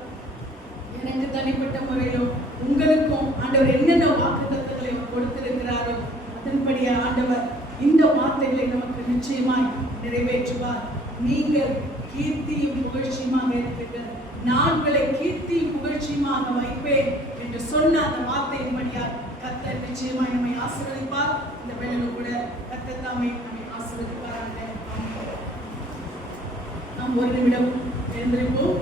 எனக்கு தனிப்பட்ட முறையிலும் உங்களுக்கும் ஆண்டவர் என்னென்ன வாக்குத்தத்தங்களை கொடுத்திருக்கிறாரோ அதன்படியே ஆண்டவர் இந்த வார்த்தைகளை நமக்கு நிச்சயமாய் நிறைவேற்றுவார். நீங்கள் கீர்த்தியும் புகழ்ச்சியுமாக இருப்பீர்கள், நான் உங்களை கீர்த்தியும் புகழ்ச்சியுமாக வைப்பேன் என்று சொன்ன அந்த வார்த்தையின்படியால் கர்த்தர் நிச்சயமாய் நம்மை ஆசீர்வதிப்பார். இந்த வேளையிலும் கூட கர்த்தர் நம்மை ஆசீர்வதிப்பார். நாம் ஒரு நிமிடம் எழுந்திருப்போம்.